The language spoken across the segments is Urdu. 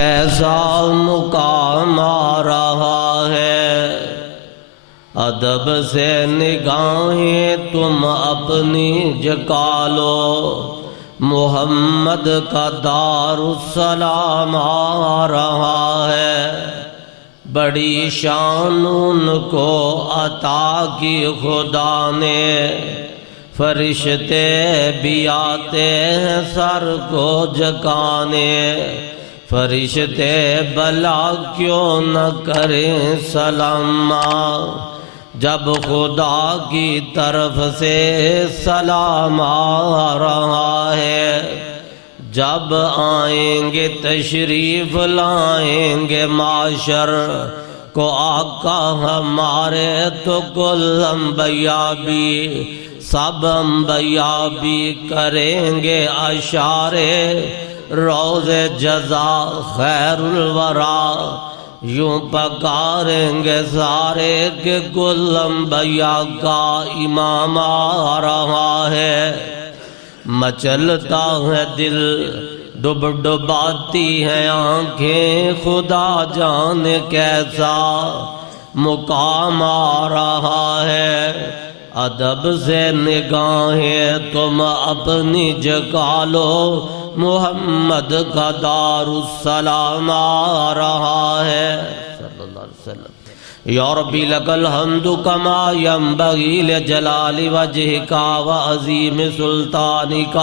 کیسا مقام آ رہا ہے، ادب سے نگاہیں تم اپنی جھکا لو، محمد کا دارالسلام آ رہا ہے۔ بڑی شان ان کو عطا کی خدا نے، فرشتے بھی آتے ہیں سر کو جھکانے، فرشتے بلا کیوں نہ کریں سلام، جب خدا کی طرف سے سلام آ رہا ہے۔ جب آئیں گے تشریف لائیں گے معاشر کو آقا ہمارے، تو کل انبیاء بھی سب انبیاء بھی کریں گے اشارے، روز جزا خیر الورا یوں پکاریں گے سارے کہ کل انبیاء کا امام آ رہا ہے۔ مچلتا ہے دل، ڈب ڈباتی ہیں آنکھیں، خدا جانے کیسا مقام آ رہا ہے۔ ادب سے نگاہیں تم اپنی جھکا لو، محمد کا دارالسلام آ رہا ہے صلی اللہ علیہ وسلم۔ یا ربی لک الحمد کما ینبغی لجلال وجہک وعظیم سلطانک۔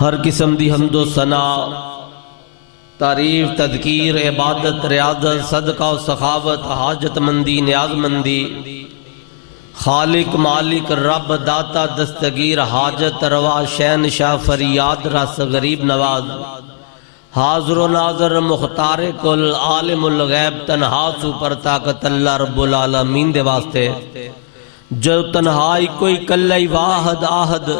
ہر قسم دی حمد و ثنا، تعریف، تذکیر، عبادت، ریاضت، صدقہ و سخاوت، حاجت مندی، نیاز مندی، خالق مالک رب داتا دستگیر حاجت روا، شہنشاہ فریاد رس غریب نواز، حاضر و ناظر مختار کل، عالم الغیب تنہا سپر طاقت اللہ رب العالمین دے واسطے، جو تنہائی کوئی کلئی واحد آہد،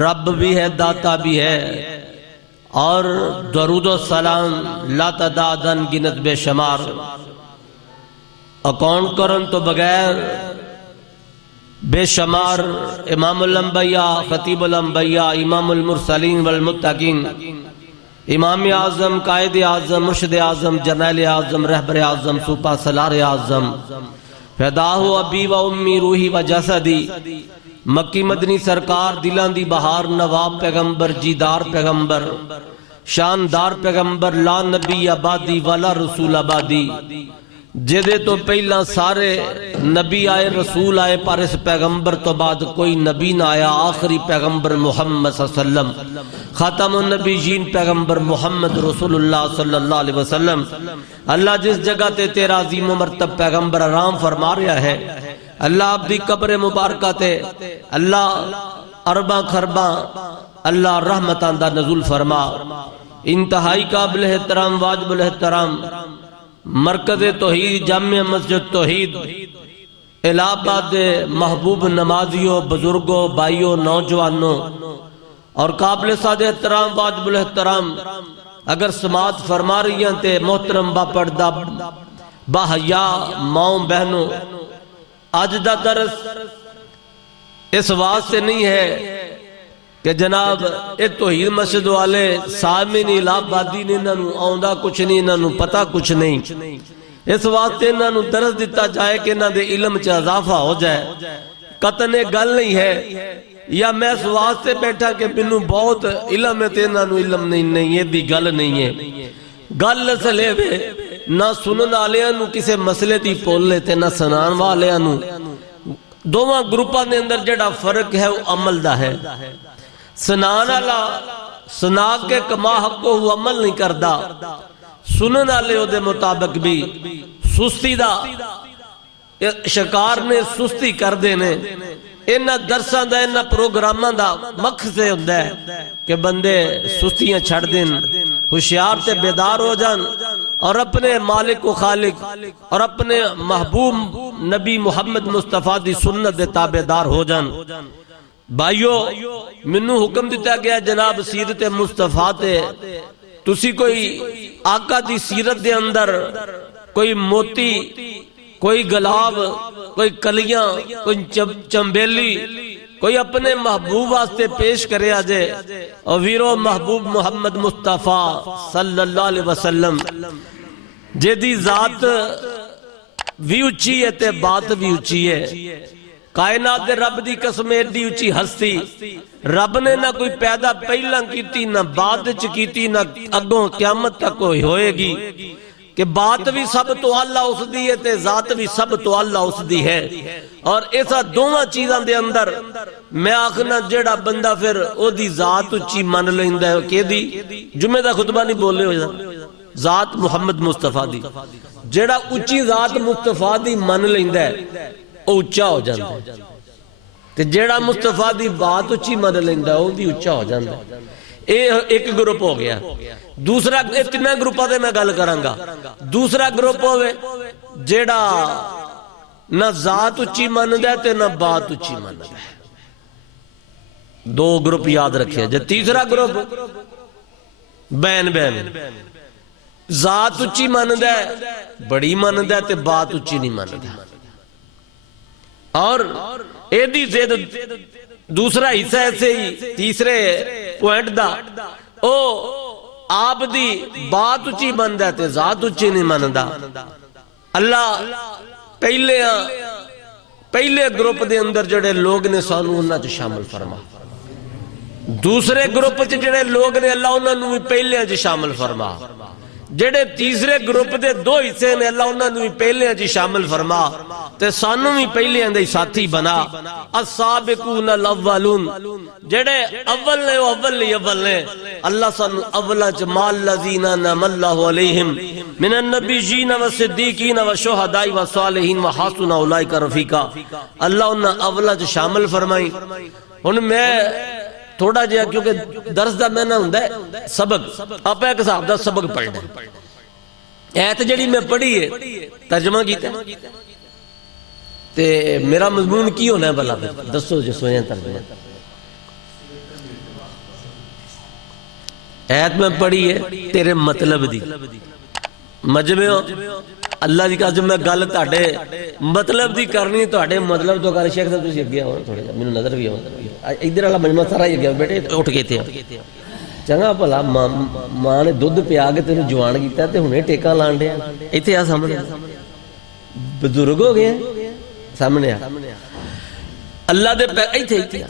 رب بھی ہے داتا بھی ہے، اور درود و سلام لا تعدادن گنت بے شمار، اکاؤنٹ کرن تو بغیر بے شمار امام الانبیاء، خطیب الانبیاء، امام المرسلین والمتقین، امام اعظم، قائد اعظم، مرشد اعظم، جرنیل اعظم، رہبر اعظم، سپہ سالار اعظم، فداہ ابی و امی روحی و جسدی، مکی مدنی سرکار، دلان دی بہار، نواب پیغمبر، جیدار پیغمبر، شاندار پیغمبر، لا نبی آبادی ولا رسول آبادی، جدے تو پہلا سارے نبی آئے، رسول آئے، پر اس پیغمبر تو بعد کوئی نبی نہ آیا، آخری پیغمبر محمد صلی اللہ علیہ وسلم، خاتم النبیین پیغمبر محمد رسول اللہ صلی اللہ علیہ وسلم۔ اللہ جس جگہ تے تیرا عظیم و مرتب پیغمبر آرام فرما رہا ہے، اللہ آپ دی قبر مبارکہ تے اللہ ارباں خرباں اللہ رحمتاں دا نزول فرما۔ انتہائی قابل احترام، واجب الاحترام مرکز توحید، جامع مسجد توحید الہ آباد محبوب نمازیوں، بزرگوں، بھائیوں، نوجوانوں اور قابل ساد احترام، واجب الاحترام اگر سماعت فرما رہی ہیں تے محترم با پردہ با حیا ماؤں بہنوں، آج دا درس اس واسطے نہیں ہے کہ جناب اے توحید مسجد والے سامین الہ آبادی نے انہوں آؤندہ کچھ نہیں، انہوں پتہ کچھ نہیں، اس واسطے انہوں درس دیتا جائے کہ انہوں دے علم چا اضافہ ہو جائے، قطن گل نہیں ہے، یا میں اس واسطے بیٹھا کہ منوں بہت علم ہے تے انہوں علم نہیں، یہ دی گل نہیں ہے۔ گل اسلے وے نہ سنن آلیاں نو کسے مسئلے دی پول لیتے، نہ سنان والیاں نو، دوواں گروپاں دے اندر جڑا فرق ہے وہ عمل دا ہے۔ سنان اللہ سنا کے کما حق کو وہ عمل نہیں کردا، سنن آلے ہو دے مطابق بھی سستی دا شکار نے سستی کر دینے۔ انہا درسان دا انہا پروگرامان دا مقصد ہوندہ ہے کہ بندے سستیاں چھڑ دیں، ہوشیار تے بیدار ہو جان، اور اپنے مالک و خالق اور اپنے محبوب نبی محمد مصطفیٰ دی سنت دے تابعدار ہو جان۔ بھائیو منو حکم دیتا گیا جناب سیرت مصطفیٰ تے تسی کوئی آقا دی سیرت دے اندر کوئی موتی، کوئی گلاب، کوئی کلیاں، کوئی چمبیلی، کوئی اپنے محبوب واسطے پیش کرے آجے اور ویرو محبوب محمد مصطفیٰ صلی اللہ علیہ وسلم جیدی ذات بھی اچھی ہے تے بات بھی اچھی ہے. کائنات دے رب دی قسم ایڈی اچھی ہستی رب نے نہ کوئی پیدا پہلا کیتی نہ بعد چ کیتی نہ اگوں قیامت تک کوئی ہوئے گی کہ بات بھی سب تو اللہ اس دی ہے تے ذات بھی سب تو اللہ اس دی ہے. اور ایسا دوواں چیزاں دے اندر میں آخنا جیڑا بندہ پھر او دی ذات اچھی من لیندہ ہے کہ دی جمعہ دا خطبہ نہیں بولے ہو جاتا ذات محمد مصطفیٰ دی جیڑا اچھی ذات مصطفیٰ دی من لیندہ ہے او اچھا ہو جاندہ ہے تے جیڑا مصطفیٰ دی بات اچھی من لیندہ ہے او دی اچھا ہو جاندہ ہے. ایک گروپ ہو گیا. دوسرا اتنا گروپا دے میں گل کرانگا. دوسرا گروپ ہوئے جیڑا نہ ذات اچھی مندہ ہے تے نہ بات اچھی مندہ ہے. دو گروپ یاد رکھے. جو تیسرا گروپ بین ذات اچھی مندہ ہے بڑی مندہ ہے تے بات اچھی نہیں مندہ ہے. اور ایدی زید دوسرا حصہ ایسے ہی تیسرے پوائنٹ دا او آپ دی بات اچھی مندہ ہے تے ذات اچھی نہیں مندہ. اللہ پہلے گروپ دے اندر جڑے لوگ نے سانو انہاں چ شامل فرما. دوسرے گروپ چ جڑے لوگ نے اللہ انہاں نو پہلے چ شامل فرما. جڑے تیسرے گروپ دے دو حصے نے اللہ انہاں نو پہلے چ شامل فرما تے سانو بھی پہلے دے ساتھی بنا. السابقون الاولون جڑے اول نے وہ اول نے اللہ سانو اولا چ مال الذین انعم اللہ علیہم من النبیین والصدیقین والشہداء والصالحین وحسن اولئک رفیقا. اللہ انہاں اولا چ شامل فرمائی. ہن میں تھوڑا جہا کیونکہ درس دا میں نہ ہوندا ہے سبق آپ ایک حساب دا سبق پڑھنا ہے. ایت جڑی میں پڑھی ہے ترجمہ کیتا ہے تے میرا مضمون کی ہونا ہے بھلا دسو جو سوئیں ترجمہ. ایت میں پڑھی ہے تیرے مطلب دی مجمع اللہ دی قسم میں گل تہاڈے مطلب دی کرنی تہاڈے مطلب تو کر شیخ صاحب تسی اگے آؤ تھوڑا جا مینوں نظر بھی آؤ ادھر والا مجمع سارا ہی اگے بیٹے اٹھ کے تھے چنگا بھلا ماں نے دودھ پیا کے تینوں جوان کیتا تے ہنے ٹیکا لان ڈیا ایتھے آ سامنے بزرگ ہو گئے سامنے آ اللہ دے ایتھے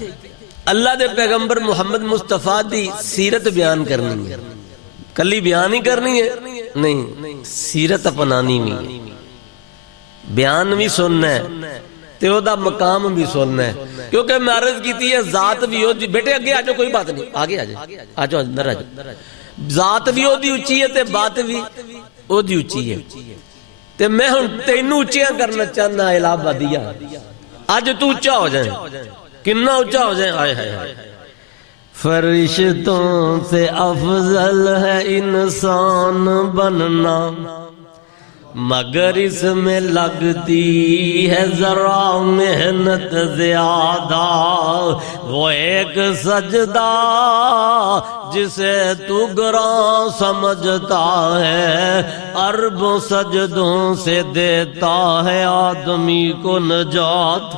اللہ دے پیغمبر محمد مصطفیٰ دی سیرت بیان کرنی ہے. کلی بیان ہی کرنی ہے نہیں سیرت اپنانی بھی بیان بھی سننا ہے تے او دا مقام بھی سننا ہے. کیونکہ میں عرض کیتی ہے ذات بھی ہو بیٹے اگے آجو کوئی بات نہیں آگے آجو اندر آجو. ذات بھی ہو دی اچھی ہے تے بات بھی ہو دی اچھی ہے تے میں ہن تینوں اچھیاں کرنا چاہنا الہ بدیہ آج تو اچھا ہو جائیں کننا اچھا ہو جائیں. آئے ہائے فرشتوں سے افضل ہے انسان بننا مگر اس میں لگتی ہے ذرا محنت زیادہ. وہ ایک سجدہ جسے تو گراں سمجھتا ہے اربوں سجدوں سے دیتا ہے آدمی کو نجات.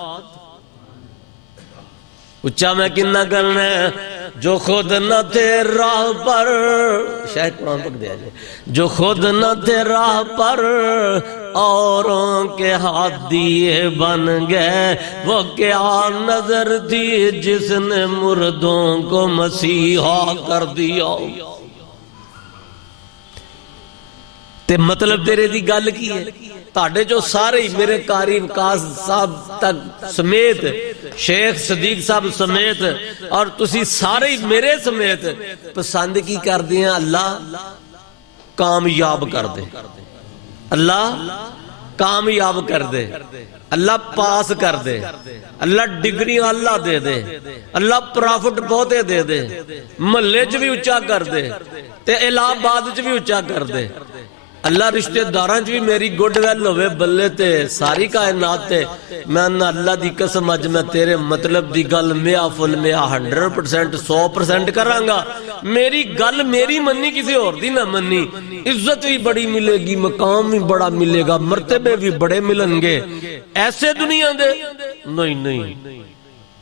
اچھا میں کننا کرنا ہے جو خود نہ تھے راہ پر شاید قرآن پک دیا جائے جو خود نہ تھے راہ پر اوروں کے ہاتھ دیے بن گئے. وہ کیا نظر تھی جس نے مردوں کو مسیحا کر دیا. تے مطلب تیرے دی گل کی ہے تاڑے جو سارے میرے قاری وقاص صاحب تک سمیت شیخ صدیق صاحب سمیت اور تسی سارے میرے سمیت پسند کی کر دیں اللہ کامیاب کر دے اللہ کامیاب کر دے اللہ پاس کر دے اللہ ڈگری اللہ دے دے اللہ پرافٹ بہتے دے دے محلے چ بھی اچھا کر دے تے الہ آباد چ بھی اچھا کر دے اللہ رشتہ داران بھی میری گڈ ویل ہوئے بلے تے ساری کائنات تے میں اللہ دی قسم اج میں تیرے مطلب دی گل 100% 100% کرانگا. میری گل میری منی کسی اور دی نہ منی. عزت بھی بڑی ملے گی مقام بھی بڑا ملے گا مرتبے بھی بڑے ملن گے ایسے دنیا دے نہیں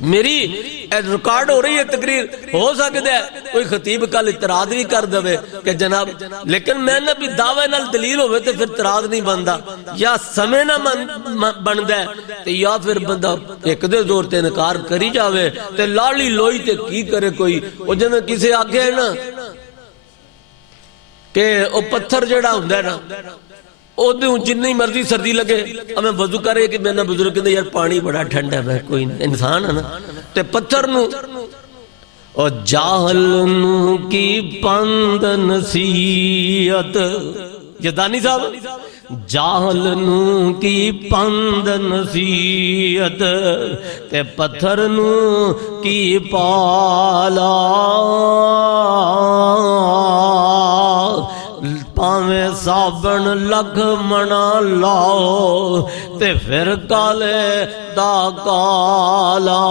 میری ریکارڈ ہو رہی ہے تقریر، ہو سکتا ہے کوئی خطیب کل اعتراض بھی کر دے کہ جناب، لیکن میں نے بھی دعوے نال دلیل ہوئے تو پھر اعتراض نہیں بنتا، یا سمے نہ بنتا ہے یا پھر بندہ ایک دے زور تے انکار کری جاوے تے لالی لوئی تے کی کرے کوئی۔ وہ جب کسی آگے ہے نا کہ وہ پتھر جڑا ہوں ہے نا، جنہی مرضی سردی لگے ہمیں وضو کرے کہ میں نے بزرگ کہتے یار پانی بڑا ٹھنڈا ہے، میں کوئی انسان ہے نا تے پتھر نو اور جاہل نو کی پند نصیحت، یہ دانی صاحب، جاہل نو کی پند نصیحت تے پتھر نو کی پالا، پاویں صابن لکھ منا لاؤ تے پھر کالے دا کالا،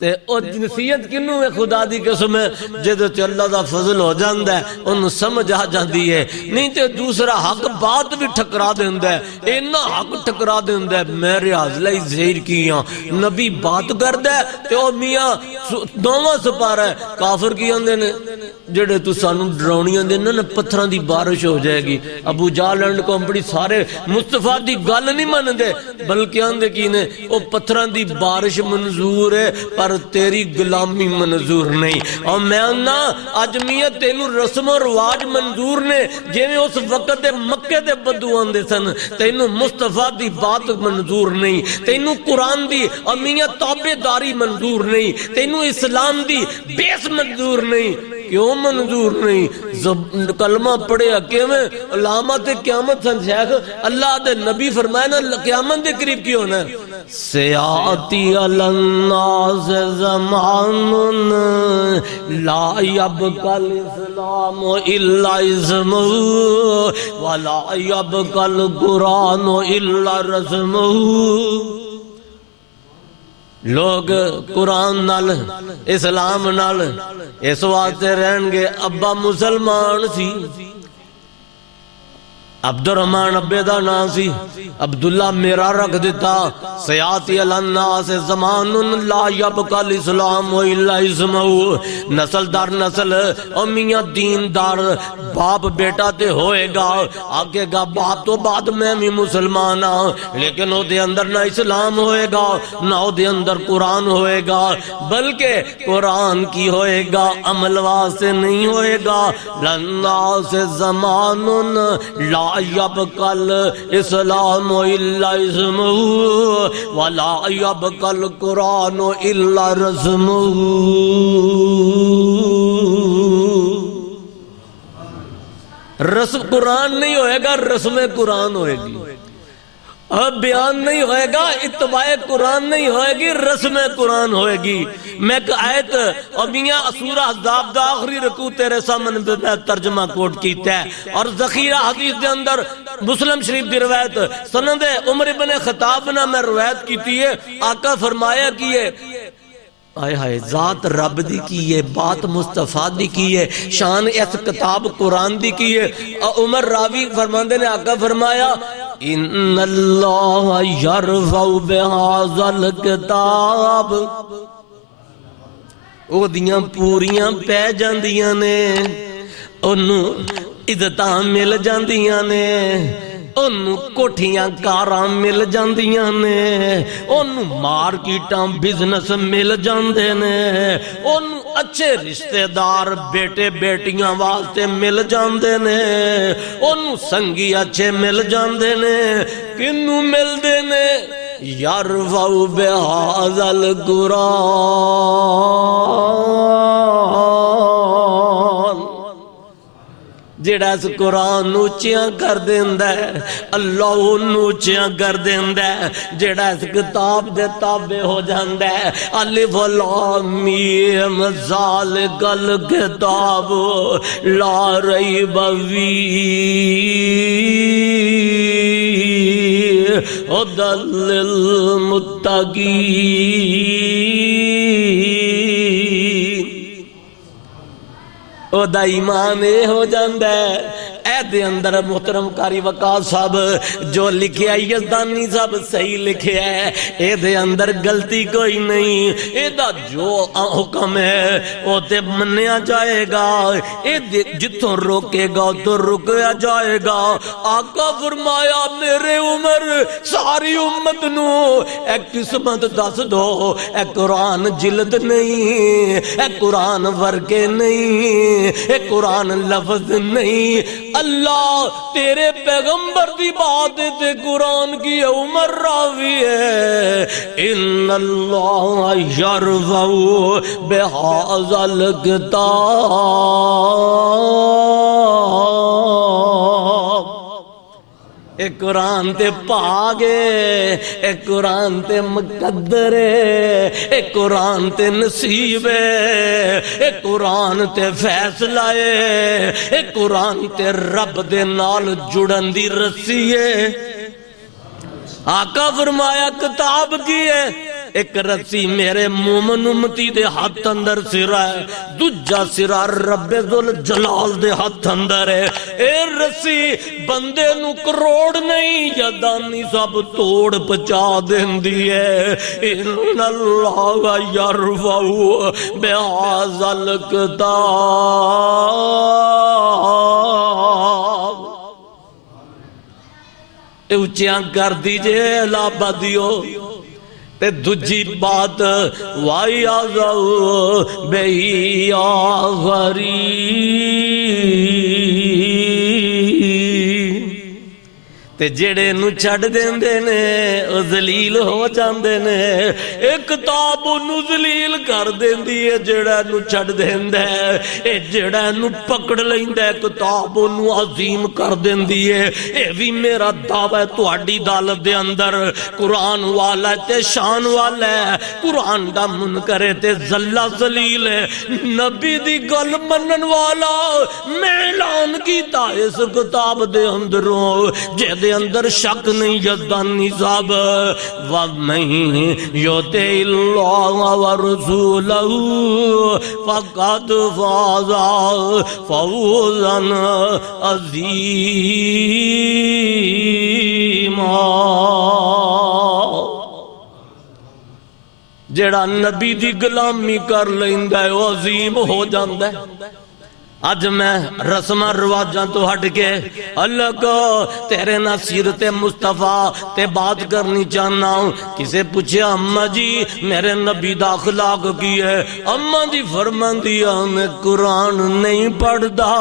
تے او نصیحت کنوں ہے خدا دی قسم ہے جدو تے اللہ دا فضل ہو جاندہ ہے انہوں سمجھ آ جاندی ہے، نہیں تے دوسرا حق بات بھی ٹھکرا دیندہ ہے، اینا حق ٹھکرا دیندہ ہے، میرے حاضلہ زہر کیاں نبی بات کردہ ہے تے او میاں نواں سپارہ ہے کافر کیاں دینے جڑے تو سانو ڈرونیاں دینے نا پتھران دی بارش ہو جائے گی۔ ابو جہل اینڈ کمپنی سارے مصطفیٰ دی گل نہیں مان دے بلکہ آندے کینے او پتھران دی بارش منظور ہے پر تیری غلامی منظور نہیں۔ اور میں انہا آج میاں تینو رسم و رواج منظور نے جیویں اس وقت مکہ دے بدو آندے سن، تینو مصطفیٰ دی بات منظور نہیں، تینو قرآن دی اور میاں تابع داری منظور نہیں، تینو اسلام دی بیس منظور نہیں۔ کیوں منظور نہیں؟ کلمہ پڑھے حکیمیں علامت قیامت سن شیخ اللہ دے نبی فرمائے نا قیامت دے قریب کی ہونا ہے، سیاتی الناس زمان لا یبقى الاسلام الا اسمہ ولا یبقى القرآن الا رسمہ۔ لوگ قرآن نال اسلام نال اس واسطے رہن گے ابا مسلمان سی، عبد الرحمن ابے دا نام سی، عبداللہ میرا رکھ دیتا، سیاتی الناس زمان لا یبقى الاسلام الا اسمہ، نسل در نسل امیاں دین دار باپ بیٹا تے ہوئے گا، آگے گا باپ تو بعد میں بھی مسلمان ہاں لیکن او دے اندر نہ اسلام ہوئے گا نہ او دے اندر قرآن ہوئے گا، بلکہ قرآن کی ہوئے گا عمل واسطے نہیں ہوئے گا۔ للناس زمان لا یبقى الاسلام الا اسمہ ولا یبقى القرآن الا رسمہ۔ رسم قرآن نہیں ہوئے گا، رسم قرآن ہوئے گی، اب بیان نہیں ہوئے گا، اتباع قرآن نہیں ہوئے گی، رسم قرآن ہوئے گی۔ میں ایک آیت اور میاں سورہ احزاب دا آخری رکوع تیرے سامنے میں ترجمہ کوٹ کیتا ہے، اور ذخیرہ حدیث دے اندر مسلم شریف دی روایت سند عمر بن خطاب نے میں روایت کیتی ہے، آقا فرمایا کیے آئے ہائے ذات رب دی کی ہے، بات مصطفیٰ دی کی ہے، شان اس کتاب قرآن دی کی ہے۔ عمر راوی فرماندے نے آقا فرمایا ان اللہ یرفع بہذا الکتاب، او دیاں پوریاں پہ جاندیاں نے، انہوں عزتاں مل جاندیاں نے، انہوں کوٹھیاں کاراں مل جاندیاں نے، انہوں مارکیٹاں بزنس مل جاندے نے، انہوں اچھے رشتہ دار بیٹے بیٹیاں واسطے مل جاندے نے، انہوں سنگی اچھے مل جاندے نے، کنوں مل دے نے یرفع بہذا القرآن، جڑا اس قرآن اونچیاں کر دیندہ ہے اللہ اونچیاں کر دیندہ ہے، جڑا اس کتاب دے تابع ہو جاندہ ہے۔ الف لام میم ذالک الکتاب لا ریب فیہ ھدی للمتقین۔ او دا ایمان اے ہو جاندہ ہے، اے دے اندر محترم قاری وقاص صاحب جو لکھیا یزدانی صاحب صحیح لکھیا ہے، اے دے اندر غلطی کوئی نہیں، اے دا جو حکم ہے وہ تے منیا جائے گا، اے جتوں روکے گا تو رکیا جائے گا۔ آقا فرمایا میرے عمر ساری امت نو اے قسمت دس دو، اے قرآن جلد نہیں، اے قرآن ورگے نہیں، اے قرآن لفظ نہیں، اللہ تیرے پیغمبر دی بات تے قرآن کی عمر راوی ہے۔ ان اللہ یرفع بہذا الکتاب، اے قرآن تے پاگے، اے قرآن تے مقدر ہے، اے قرآن تے نصیب ہے، اے قرآن تے فیصلہ ہے، اے قرآن تے رب دے نال جڑن دی رسی ہے۔ آقا فرمایا کتاب کی ہے، ایک رسی میرے مومن امتی دے ہاتھ اندر سرا ہے، دوجا سرا رب ذل جلال دے ہاتھ اندر ہے۔ اے رسی بندے نو کروڑ نہیں یدانی سب توڑ پچا دیندی ہے۔ ان اللہ یرفع بہذا الکتاب، اونچیاں کر دیجئے لابا دیو۔ تے دجی بات وائی آزاؤ بئی آغری، تے جڑے نو چھڑ دیندے نے او ذلیل ہو جاندے نے، ایک کتاب نو ذلیل کر دیندی ہے جڑا نو چھڑ دیندا ہے، اے جڑا نو پکڑ لیندا ہے کتاب نو عظیم کر دیندی ہے۔ اے بھی میرا دعویٰ تہاڈی دالت دے اندر قرآن والا تے شان والا ہے، قرآن دا منکر تے ذلہ ذلیل ہے، نبی دی گل منن والا میں اعلان کیتا اس کتاب دے اندروں جے دے اندر شک نہیں یزدانی صاحب، وَمَن یُطِعِ اللَّهَ وَرَسُولَهُ فَقَدْ فَازَ فَوْزًا عَظِیمًا۔ جڑا نبی دی غلامی کر لیندا ہے وہ عظیم ہو جاندا ہے۔ اج میں رسمہ رواجاں تو ہٹ کے اللہ کو تیرے نہ سیرت مصطفیٰ تے بات کرنی چاہنا ہوں۔ کسے پوچھے اماں جی میرے نبی دا اخلاق کی ہے، اماں جی فرمان دیا میں قرآن نہیں پڑھ دا،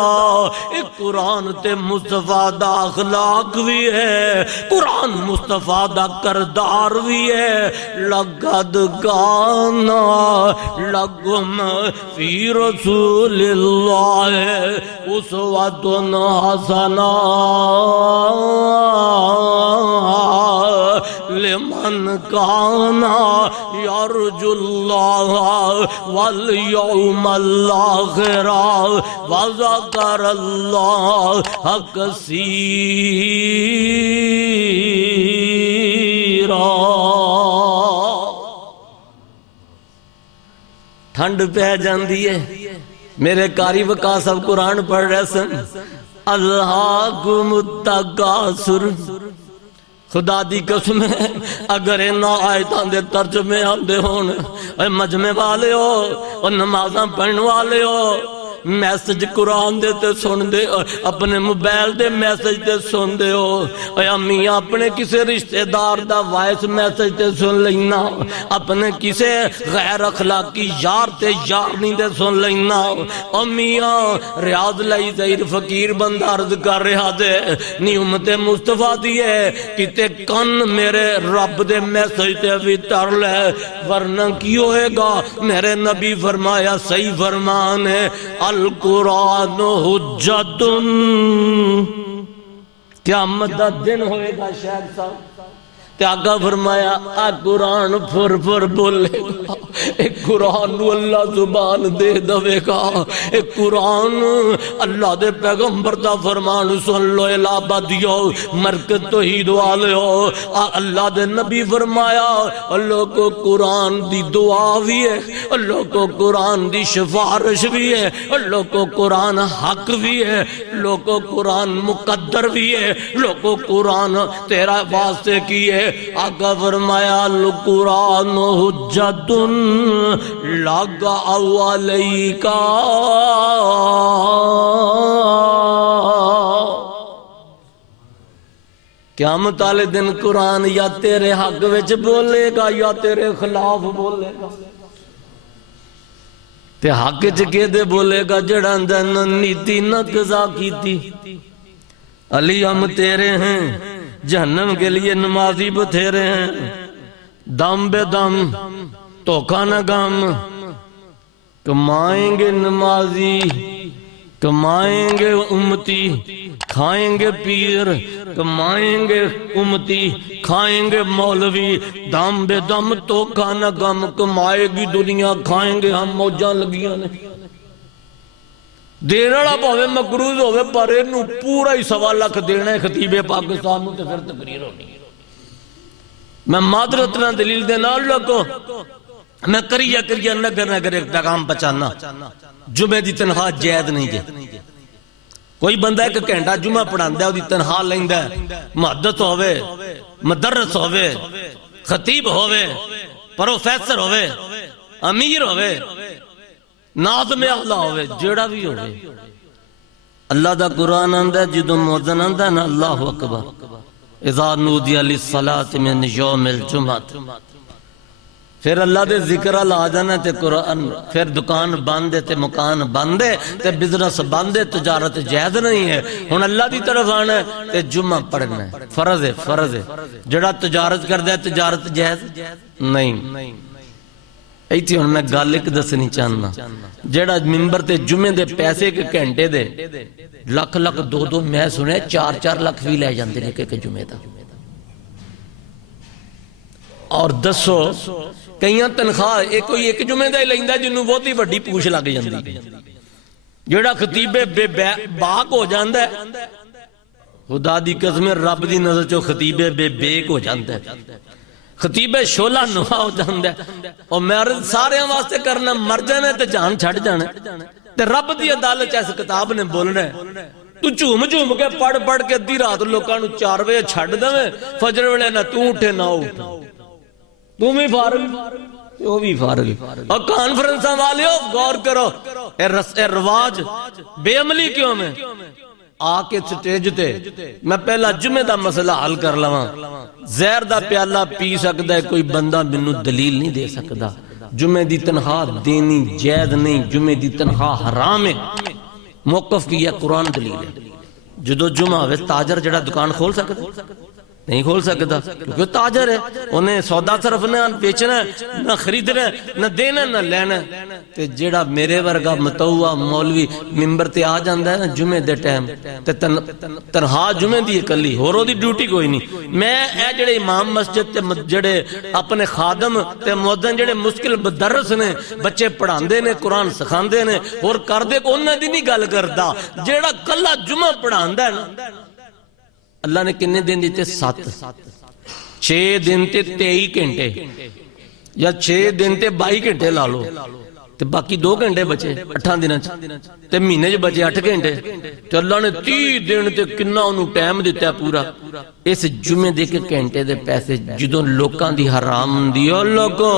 ایک قرآن تے مصطفیٰ دا اخلاق بھی ہے، قرآن مصطفیٰ دا کردار بھی ہے۔ لَقَدْ كَانَ لَكُمْ فِي رَسُولِ اللَّهِ اسوۃ حسنہ لمن کان یرجو اللہ والیوم الآخر وذکر اللہ کثیرا۔ ٹھنڈ پہ جاندی ہے، میرے قاری وقاص صاحب قرآن پڑھ رہے سن، الہاکم التکاثر، خدا دی قسم ہے اگر اینا آیتان دے ترجمے آندے ہون، اے مجمع والے ہو اور نمازاں پڑھن والے ہو، میسج قرآن دے تے سن دے، اپنے موبائل دے میسج تے سن دے ہو، اے امیاں اپنے کسے رشتہ دار دا وائس میسج تے سن لینا، اپنے کسے غیر اخلاقی یار تے یارنی دے سن لینا۔ امیاں ریاض لائی زہیر فقیر بند عرض کر رہا دے نی امت مصطفیٰ دیئے کتے کن میرے رب دے میسج تے بھی تر لے، ورنہ کی ہوئے گا؟ میرے نبی فرمایا صحیح فرمان ہے، القرآن حجت، قیامت دا دن ہوئے گا شیخ صاحب، تے آقا فرمایا آ قرآن پھر پھر بولے گا، ایک قرآن نو اللہ زبان دے دوے گا، ایک قرآن اللہ دے پیغمبر دا فرمان سن لو الابد یو مرکز توحید والے ہو۔ اللہ دے نبی فرمایا اللہ کو قرآن دی دعا بھی ہے، اللہ کو قرآن دی سفارش بھی ہے، اللہ کو قرآن حق بھی ہے، اللہ کو قرآن مقدر بھی ہے، اللہ کو قرآن تیرا واسطے کی ہے۔ آقا فرمایا القرآن حجت لک او علیک، قیامت والے دن قرآن یا تیرے حق وچ بولے گا یا تیرے خلاف بولے گا۔ تے حق وچ کدے بولے گا جڑا نہ نیتی نہ قضا کیتی۔ علی ہم تیرے ہیں، جہنم کے لیے نمازی بتھیرے ہیں، دم بے دم دھوکہ نہ غم، کمائیں گے نمازی کمائیں گے امتی کھائیں گے پیر، کمائیں گے امتی کھائیں گے مولوی، دم بے دم دھوکہ نہ غم، کمائے گی دنیا کھائیں گے ہم موجاں لگیاں نے۔ دینا والا پاوے مقروض ہوئے پر انہوں پورا ہی 1.25 لاکھ دینا ہے خطیب پاکستان نو تے پھر تقریر ہونی۔ میں معذرت نہ دلیل دینا اللہ کو میں کریہ نگر ایک پیغام بچانا، جمعے دی تنخواہ جائز نہیں جے۔ کوئی بندہ ایک گھنٹہ جمعہ پڑھاندا ہے، دی تنخواہ لیندا ہے، محدث ہوئے، مدرس ہوئے، خطیب ہوئے، پروفیسر ہوئے، امیر ہوئے، ناظم اعلیٰ ہوئے، جیڑا بھی ہوئے۔ اللہ دا قرآن آندہ ہے جدو موذن آندہ ہے نا اللہ اکبر اذا نودی للصلاة من یوم الجمعہ، پھر اللہ دے ذکر اللہ آ جانا تے قرآن، پھر دکان باندے تے مکان باندے تے بزنس باندے، تجارت جائز نہیں ہے۔ ہن اللہ دی طرف آنا ہے تے جمعہ پڑھنا ہے، فرض ہے، فرض ہے۔ جڑا تجارت کر دے تجارت جائز نہیں۔ ایتھی ہن میں گل ایک دسنی چاہنا، جڑا ممبر تے جمعے دے پیسے کے گھنٹے دے لکھ لکھ 2 میں سنے 4 لاکھ بھی لے جاندے نے کہ جمعے دا۔ اور دسو کئیاں تنخواہ کوئی ایک جمعے دا ہی لیندا جنوں بہت ہی وڈی پوچھ لگ جاندی، جڑا خطیب بے باک ہو جاندا ہے، خدا دی قسم رب دی نظر چوں خطیب بے بیک ہو جاندا ہے، خطیب شولہ نما ہو جاندا ہے۔ اور میں عرض سارے واسطے کرنا، مر جانا تے جان چھڑ جانا تے رب دی عدالت اس کتاب نے بولنا ہے۔ تو جھوم جھوم کے پڑھ پڑھ کے ادھی رات لوکاں نوں 4 بجے چھڑ دویں، فجر ویلے نہ تو اٹھے نہ اٹھ، تو بھی فارغ وہ بھی فارغ۔ اور کانفرنساں والیو غور کرو، اے رواج بے عملی کیوں میں آ کے سٹیج تے میں پہلا جمعے دا مسئلہ حل کر لواں۔ زہر دا پیالہ پی سکدا ہے کوئی بندہ، مینوں دلیل نہیں دے سکدا۔ جمعے دی تنخواہ دینی جائز نہیں، جمعے دی تنخواہ حرام ہے۔ موقف کی یہ قرآن دلیل ہے۔ جدو جمعہ ہوئے تاجر جڑا دکان کھول سکتا نہیں کھول سکتا، کیونکہ تاجر ہے، انہیں سودا صرف نہ بیچنا نہ خریدنا نہ دینا نہ لینا۔ تے جڑا میرے ورگا متوع مولوی ممبر تے آ جاندا ہے نا جمعے دے ٹائم تے تنہا جمعے دی اکلی، ہوروں دی ڈیوٹی کوئی نہیں۔ میں اے جڑے امام مسجد تے جڑے اپنے خادم تے مؤذن جڑے مشکل مدرس نے، بچے پڑھاندے نے، قرآن سکھاندے نے اور کردے کو انہاں دی نہیں گل کردا، جڑا کلا جمعہ پڑھاندا ہے نا، اللہ نے کتنے دن دیتے؟ 7، 6 دن تے 23 گھنٹے یا 6 دن تے 22 گھنٹے لا لو تے باقی 2 گھنٹے بچے 8 دن تے مہینے جو بچے 8 گھنٹے تے اللہ نے 30 دن تے کنا انہوں ٹائم دیتا ہے پورا۔ اس جمعے دے کے گھنٹے دے پیسے جدوں لوکاں دی حرام دی، اللہ کو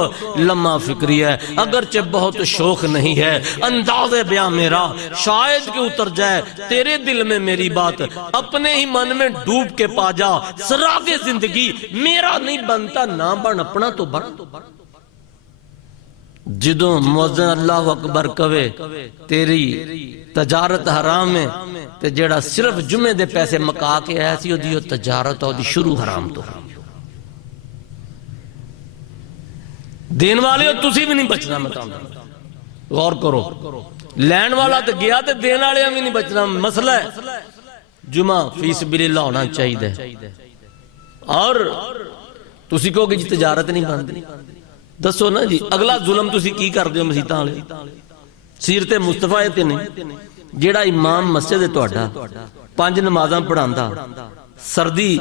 لمحہ فکری ہے، اگرچہ بہت شوق نہیں ہے، انداز بیاں میرا شاید کہ اتر جائے تیرے دل میں میری بات، اپنے ہی من میں ڈوب کے پا جا، سراغ زندگی میرا نہیں بنتا، نہ بن اپنا تو بن۔ جدوں موذن اللہ اکبر کہے تیری تجارت حرام ہے تے جڑا صرف جمعے دے پیسے مکا کے ایسی ہو تجارت ہو دی شروع حرام تو دین والے ہو تسی بھی نہیں بچنا۔ مطلب غور کرو، لین والا تے گیا تے دین والے بھی نہیں بچنا۔ مسئلہ ہے جمعہ فی سبیل اللہ ہونا چاہیے۔ اور تسی کہو گے جی تجارت نہیں بنتی، دسو نا جی اگلا ظلم تسی کی کر دیو مسیطاں والے؟ سیرت مصطفیٰ تے نہیں، جیڑا امام مسجد تہاڈا 5 نمازاں پڑھاندا، سردی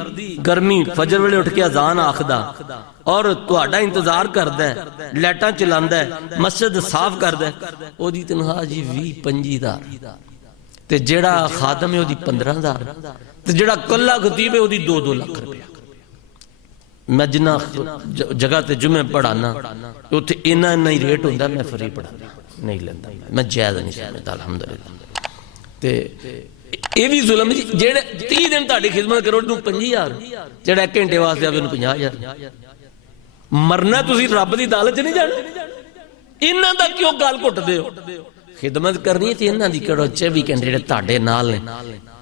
گرمی فجر ویلے اٹھ کے اذان آکھدا اور تہاڈا انتظار کردا ہے، لائٹاں چلاندا ہے، مسجد صاف کردا ہے، او دی تنخواہ جی 20-25,000 تے جیڑا خادم ہے او دی 15,000 تے جیڑا کلا خطیب ہے او دی 2-2 لاکھ روپیہ۔ میں جنہ جگہ تے جمعہ پڑھانا اوتھے انہاں ہی ریٹ ہوندا، میں فری پڑھانا نہیں لیندا، میں جائز نہیں سمجھدا الحمدللہ۔ تے یہ بھی ظلم جی، جیڑے 30 دن تہاڈی خدمت کرو تو 50,000، جیڑا 1 گھنٹے واسطے آوے انہوں 50,000۔ مرنا تسی رب دی عدالت چ نہیں جانا، انہاں دا کیوں گل گھٹدے ہو؟ خدمت کرنی تے انہاں دی کرو 24 گھنٹے جڑے تہاڈے نال نے۔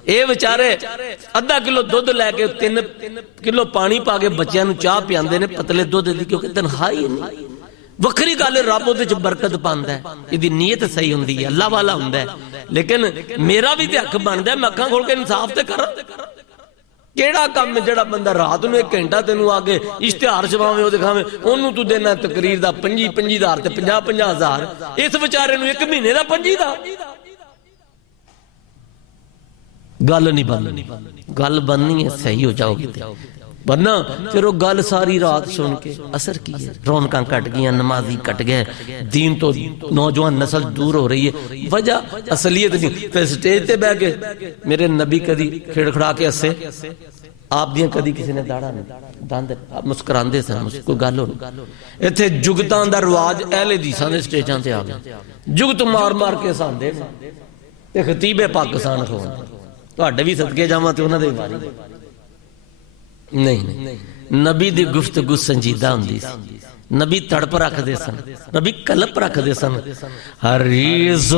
اے بیچارے آدھا کلو دودھ لے کے 3 کلو پانی پا کے بچیاں نوں چاہ پیاندے نے پتلے دودھ دی، کیونکہ تنخواہی نہیں۔ وکھری گل رب اودے وچ برکت پاندا ہے، ایدی نیت صحیح ہوندی ہے، اللہ والا ہوندا ہے، لیکن میرا بھی تے حق بندا ہے میں اکھاں کھول کے انصاف تے کراں۔ کیڑا کام ہے جڑا بندہ رات نوں 1 گھنٹہ تینوں آ کے اشتہار چھپاویں او دکھاویں، اونوں تو دینا تقریر دا 25,000 تے 50,000، اس بیچارے نوں 1 مہینے دا 25,000۔ گل نہیں بننی، گل بننی ہے صحیح ہو جاؤ گی تے، ورنہ پھر وہ گل ساری رات سن کے اثر کی ہے، رونقاں کٹ گئیں، نمازی کٹ گئے، دین تو نوجوان نسل دور ہو رہی ہے، وجہ اصلیت نہیں۔ پھر سٹیج تے بیٹھ کے میرے نبی کدی کھڑکھڑا کے ہسے، آپ دیاں کدی کسی نے داڑا نہیں داند مسکراندے سن، کوئی گل ہو ایتھے جگتاں دا رواج اہل حدیثاں دے سٹیجاں تے آ گئے، جگت مار مار کے ہساندے تے خطیب پاکستان کھون تہاڈے بھی صدقے جاواں تے انہاں دے واری نہیں۔ نبی دی گفتگو سنجیدہ ہوندی سی، نبی تڑپ رکھ دے سن، نبی کلپ رکھ دے سن۔ حریص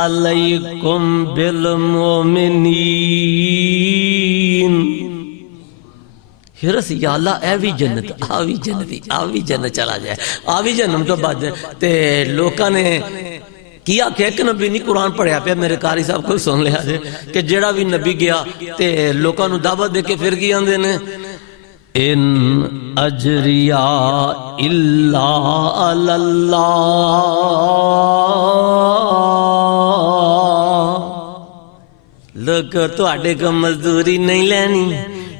علیکم بالمؤمنین، حرص یا اللہ اے بھی جنت آوی جنتی آوی جنت چلا جائے، آوی جنم تو بچ جائے۔ تے لوکاں نے کیا کہ ایک نبی نہیں قرآن پڑھیا پیا، میرے قاری صاحب کو سن لیا جائے کہ جیڑا بھی نبی گیا تے لوکاں نو دعوت دے کے پھر کی آندے نے، ان اجریہ الا علی اللہ، لوگو تواڈے کو مزدوری نہیں لینی،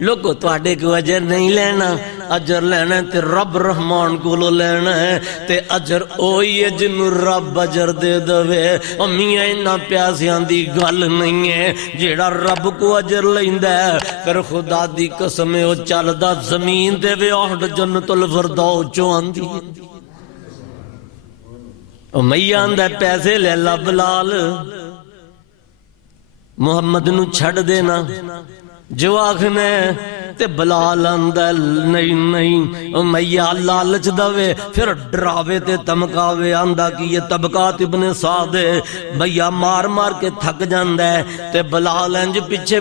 لوگو تواڈے کو اجر نہیں لینا، اجر لینا تے رب رحمان کو لینا ہے، تے اجر اوہی ہے جنوں رب اجر دے دوے۔ او میاں انہاں پیاسیاں دی گل نہیں ہے، جیڑا رب کو اجر لیندا ہے پھر خدا دی قسم او چلدا زمین دے وے اونڈ جنت الفردوس چوں آندی ہے۔ او میاں آندا پیسے لے لا بلال، محمد نو چھڑ دینا، جو آخنے تے بلال اندر نہیں نہیں میاں لالچ دوے پھر ڈراوے تے تمکاوے آندہ کی یہ طبقات ابن سعد میاں مار مار کے تھک جاندہ ہے تے بلال انج پیچھے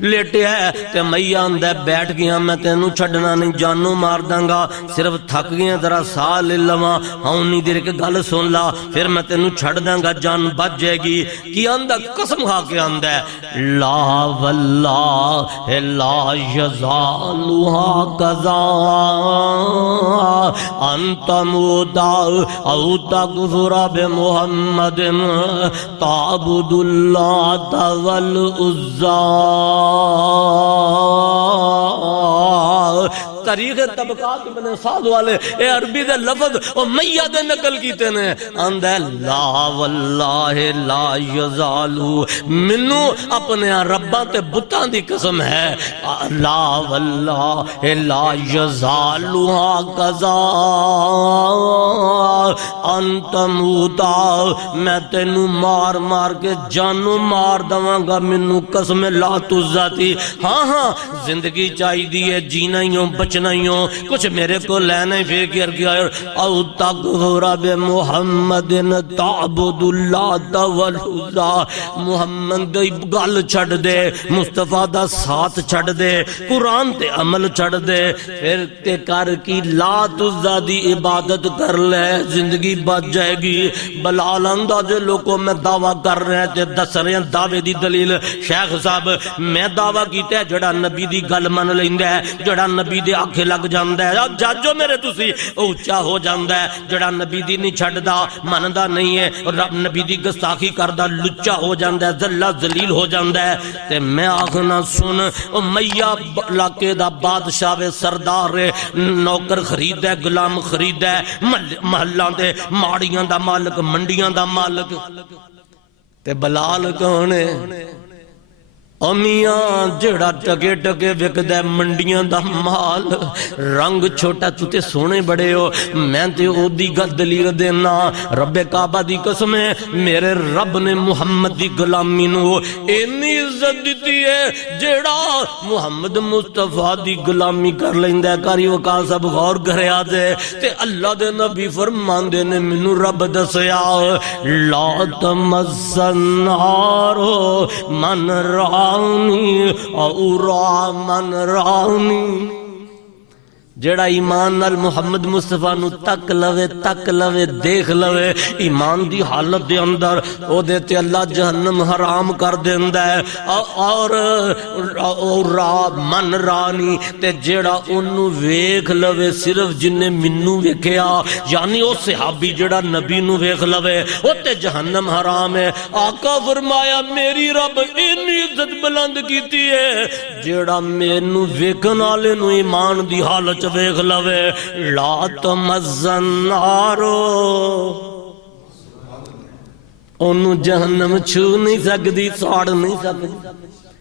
لیٹے ہے تے میاں اندر بیٹھ گیا میں تینوں چھڑنا نہیں جانوں مار دنگا صرف تھک گیا ذرا سا لے لواں ہونی دیر کے گل سن لا پھر میں تینوں چھڑ دنگا جان بچ جائے گی کی اندہ قسم کھا کے اندہ ہے لا واللہ لا یزالوها قضا انت مودا او تغفر بمحمد تعبد اللہ والعزا تاریخ طبقات ابن سعد والے اے عربی دے لفظ اور میہ دے نقل کیتے نے اندھے لا واللہ لا یزالو منو اپنے رباں تے بتاں دی قسم ہے لا واللہ لا یزالوہا قضا انت موتا میں تینو مار مار کے جانو مار دواں گا منو قسم لا تزاتی ہاں ہاں زندگی چاہی دیئے جینا ہی ہوں بچنا ہی ہوں کچھ میرے کو لینا ہی فکر کیا او تغفر بمحمد تعبد اللہ والعزا محمد دی گل چھڑ دے مصطفیٰ دا ساتھ چھڑ دے قرآن تے عمل چھڑ دے پھر تے کر کی لا تزا دی عبادت کر لے زندگی بچ جائے گی بلال اندازے لوگوں میں دعویٰ کر رہے تھے دس رہے ہیں دعوے دی دلیل شیخ صاحب میں دعویٰ کیتے ہیں جڑا نبی دی گل من لیندے ہے جڑا نبی دے آکھے لگ جاندہ ہے جاجو میرے تسی اونچا ہو جاندہ ہے جڑا نبی دی نہیں چھڑدا مندا نہیں ہے رب نبی دی گستاخی کردہ لچا ہو جاندہ ہے ذلہ ذلیل ہو جاندہ ہے تے میں آخنا سن میاں علاقے دا بادشاہ سردار نوکر خرید ہے غلام خرید ہے محلہ دے ماڑیاں دا مالک منڈیاں دا مالک تے بلال کون ہے امیاں جڑا ٹکے ٹکے وکدہ منڈیاں دا مال رنگ چھوٹا تے سونے بڑے ہو میں تے او دی دلیل دینا رب کعبہ دی قسم ہے میرے رب نے محمد دی غلامی نو اینی عزت دیتی ہے جڑا محمد مصطفیٰ دی غلامی کر لیندہ ہے کاری وکا سب غور کرے آدھے تے اللہ دے نبی فرمان دے نے منو رب دسیا لا تمسن نارو من رانی اورا من رانی جڑا ایمان نال محمد مصطفیٰ نو تک لوے دیکھ لوے ایمان دی حالت دے اندر او دیتے اللہ جہنم حرام کر دیندہ ہے اور من رانی تے جڑا انو ویکھ لوے صرف جنہیں منو ویکھیا یعنی او صحابی جڑا نبی نو ویکھ لوے او تے جہنم حرام ہے آقا فرمایا میری رب انی عزت بلند کیتی ہے جڑا مینو ویکھن والے نو ایمان دی حالت ویکھ لوے لا تمزن نارو انو جہنم چھو نہیں سکتی ساڑ نہیں سکتی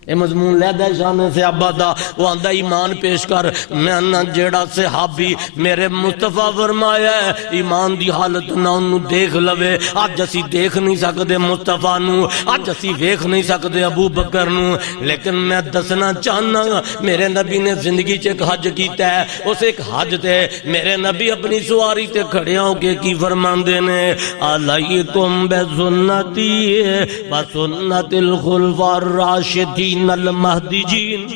اے مضمون لے دے شان صحابہ دا وہ آندہ ایمان پیش کر میں انہ جیڑا صحابی میرے مصطفیٰ فرمایا ہے ایمان دی حالت نہ انہوں دیکھ لوے آج اسی دیکھ نہیں سکتے مصطفیٰ نو آج اسی ویکھ نہیں سکتے ابو بکر نو لیکن میں دسنا چاہنا میرے نبی نے زندگی چ ایک حج کیتا ہے اس ایک حج تے میرے نبی اپنی سواری تے کھڑے ہوں کے کی فرمان دینے علیکم بے سنتی و سنت الخلفاء الراشدین المہدیین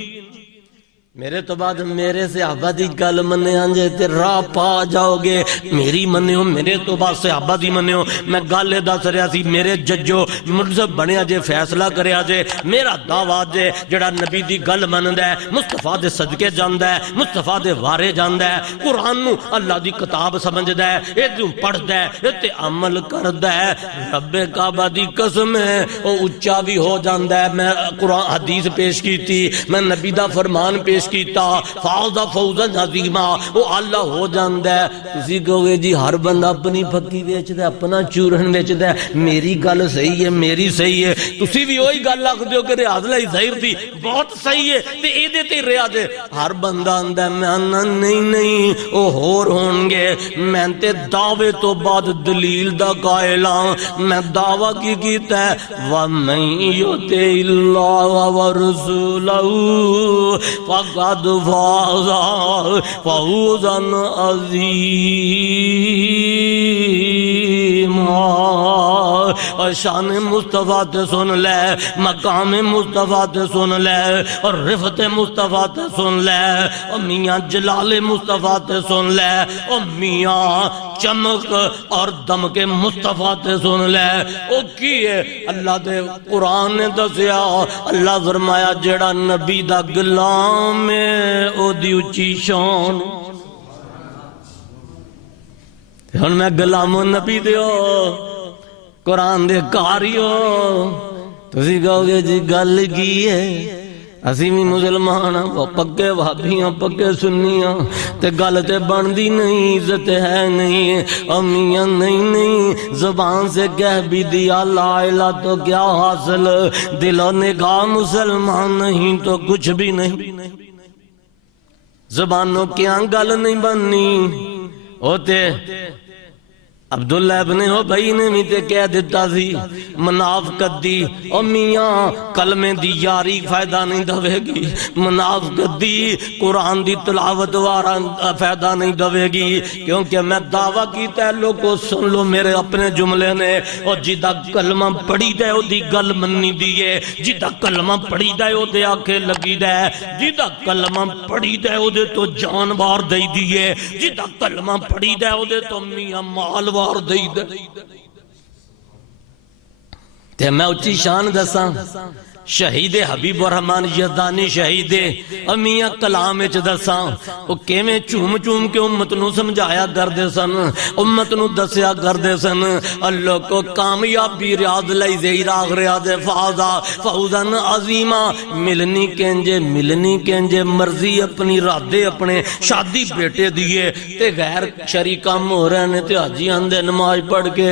میرے تو بعد میرے صحابہ دی گل منے آنجے تے راہ پا جاؤ گے میری منے ہو میرے تو بعد صحابہ دی منے ہو میں گل دس رہا سی میرے ججو ملزم بنے آجے فیصلہ کرے آجے میرا دعویٰ جے جڑا نبی دی گل مندہ ہے مصطفیٰ دے صدقے جاندہ ہے مصطفیٰ دے وارے جاندہ ہے قرآن نو اللہ دی کتاب سمجھدہ ہے ایدو پڑھدہ ہے ایتے عمل کردہ ہے رب کعبہ دی قسم ہے او اچھا بھی ہو جاندہ ہے میں قرآن حدیث پیش کی تھی میں نبی دا فرمان پیش کیتا فاؤزہ فوزہ عظیمہ وہ اللہ ہو جاندہ ہے تسی کہو گے جی ہر بندہ اپنی پکی ویچ دے اپنا چورن ویچ دے میری گل صحیح ہے میری صحیح ہے تسی بھی وہی گل لکھ دیو کہ ریاض لائی ظاہر تھی بہت صحیح ہے تے اے دیتے ریاض ہے ہر بندہ اندہ میں آنا نہیں او ہور ہونگے میں تے دعوے تو بعد دلیل دا قائلان میں دعویٰ کی کیتا ہے وَمَنْ يُطِعِ اللَّهَ وَرَسُولَهُ فَقَدْ فَازَ فَوْزًا عَظِيمًا اور شان مصطفیٰ تے سن لے مقام مصطفیٰ تے سن لے اور رفت مصطفیٰ تے سن لے اور میاں جلال مصطفیٰ تے سن لے اور میاں چمک اور دم کے مصطفیٰ تے سن لے او کیے اللہ دے قرآن نے دسیا اللہ فرمایا جڑا نبی دا غلام میں او دی اچھی شان ہن میں غلام نبی دیو قرآن دے کاریو تسی کہو گے جی گل کی ہے اسی بھی مسلمان ہاں پکے وہابی ہاں پکے سنی ہاں تے گل تے بندی نہیں عزت ہے نہیں امیاں نہیں زبان سے کہہ بھی دیا لا الہ تو کیا حاصل دل و نگاہ مسلمان نہیں تو کچھ بھی نہیں زبانوں کیا گل نہیں بننی ہوتے عبداللہ ابن ابی نے بھی تے کہہ دیتا سی منافقت دی او میاں کلمے دی یاری فائدہ نہیں دوے گی منافقت دی قرآن دی تلاوت وارا فائدہ نہیں دوے گی کیونکہ میں دعویٰ کیتا ہے لوگوں سن لو میرے اپنے جملے نے اور جیدہ کلمہ پڑھی دے او دی گل مننی دیئے جیدہ کلمہ پڑھی دے او دے آنکھیں لگی دے جیدہ کلمہ پڑھی دے او دے تو جانوار دے دیئے جیدہ کلمہ پڑھی دے او دے تو میاں مال دے دے تے میں اچھی شان دساں شہید حبیب الرحمن یزدانی شہید امیاں کلام وچ دساں او کیویں چوم چوم کے امت نو سمجھایا کردے سن، امت نو دسیا کردے سن، اللہ کو کامیابی ریاض لئی زیراغ ریاض فازا فوزن عظیمہ، ملنی کینجے مرضی اپنی رادے اپنے شادی بیٹے دیئے تے غیر شری کام ہو رہے نے تے حاجی آندے نماز پڑھ کے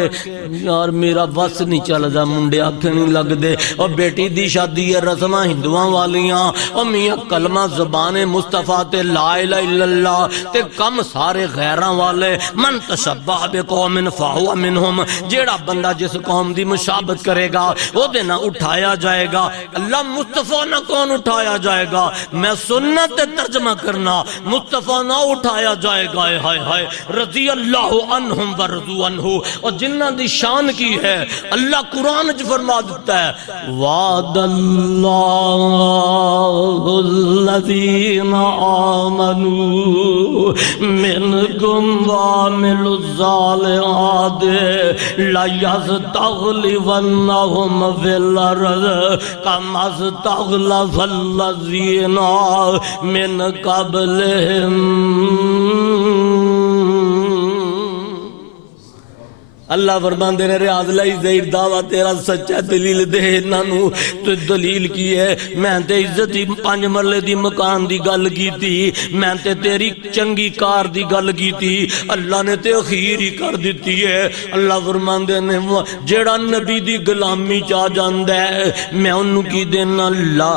یار میرا بس نہیں چل دا منڈے آنکھیں نہیں لگ دے، اور بیٹی دی شادی ہے رسمہ ہندوان والیاں، اور میاں کلمہ زبان مصطفیٰ تے لا الہ الا اللہ تے کم سارے غیران والے، من تشبہ بقوم فہو منہم، جیڑا بندہ جس قوم دی مشابت کرے گا وہ دینا اٹھایا جائے گا۔ اللہ مصطفیٰ نہ کون اٹھایا جائے گا، میں سنت ترجمہ کرنا، مصطفیٰ نہ اٹھایا جائے گا، ہائے ہائے رضی اللہ عنہم ورضوا عنہ، اور جنہ دی شان کی ہے اللہ قرآن جو فرما دیتا ہے وعد اللہ الذین آمنوا منکم وعملوا الصالحات لیستخلفنہم فی الارض کما استخلف الذین من قبلہم۔ اللہ فرمان دے رہے ریاض لائی دعویٰ تیرا سچا دلیل دے انہوں تو دلیل کی ہے، میں تے عزتی 5 مرلے دی مکان دی گل کی تھی، میں تے تیری چنگی کار دی گل کی تھی، اللہ نے تے اخیر ہی کر دیتی ہے۔ اللہ فرمان دے نے جیڑا نبی دی غلامی چاہ جاندہ ہے میں انہوں کی دینا اللہ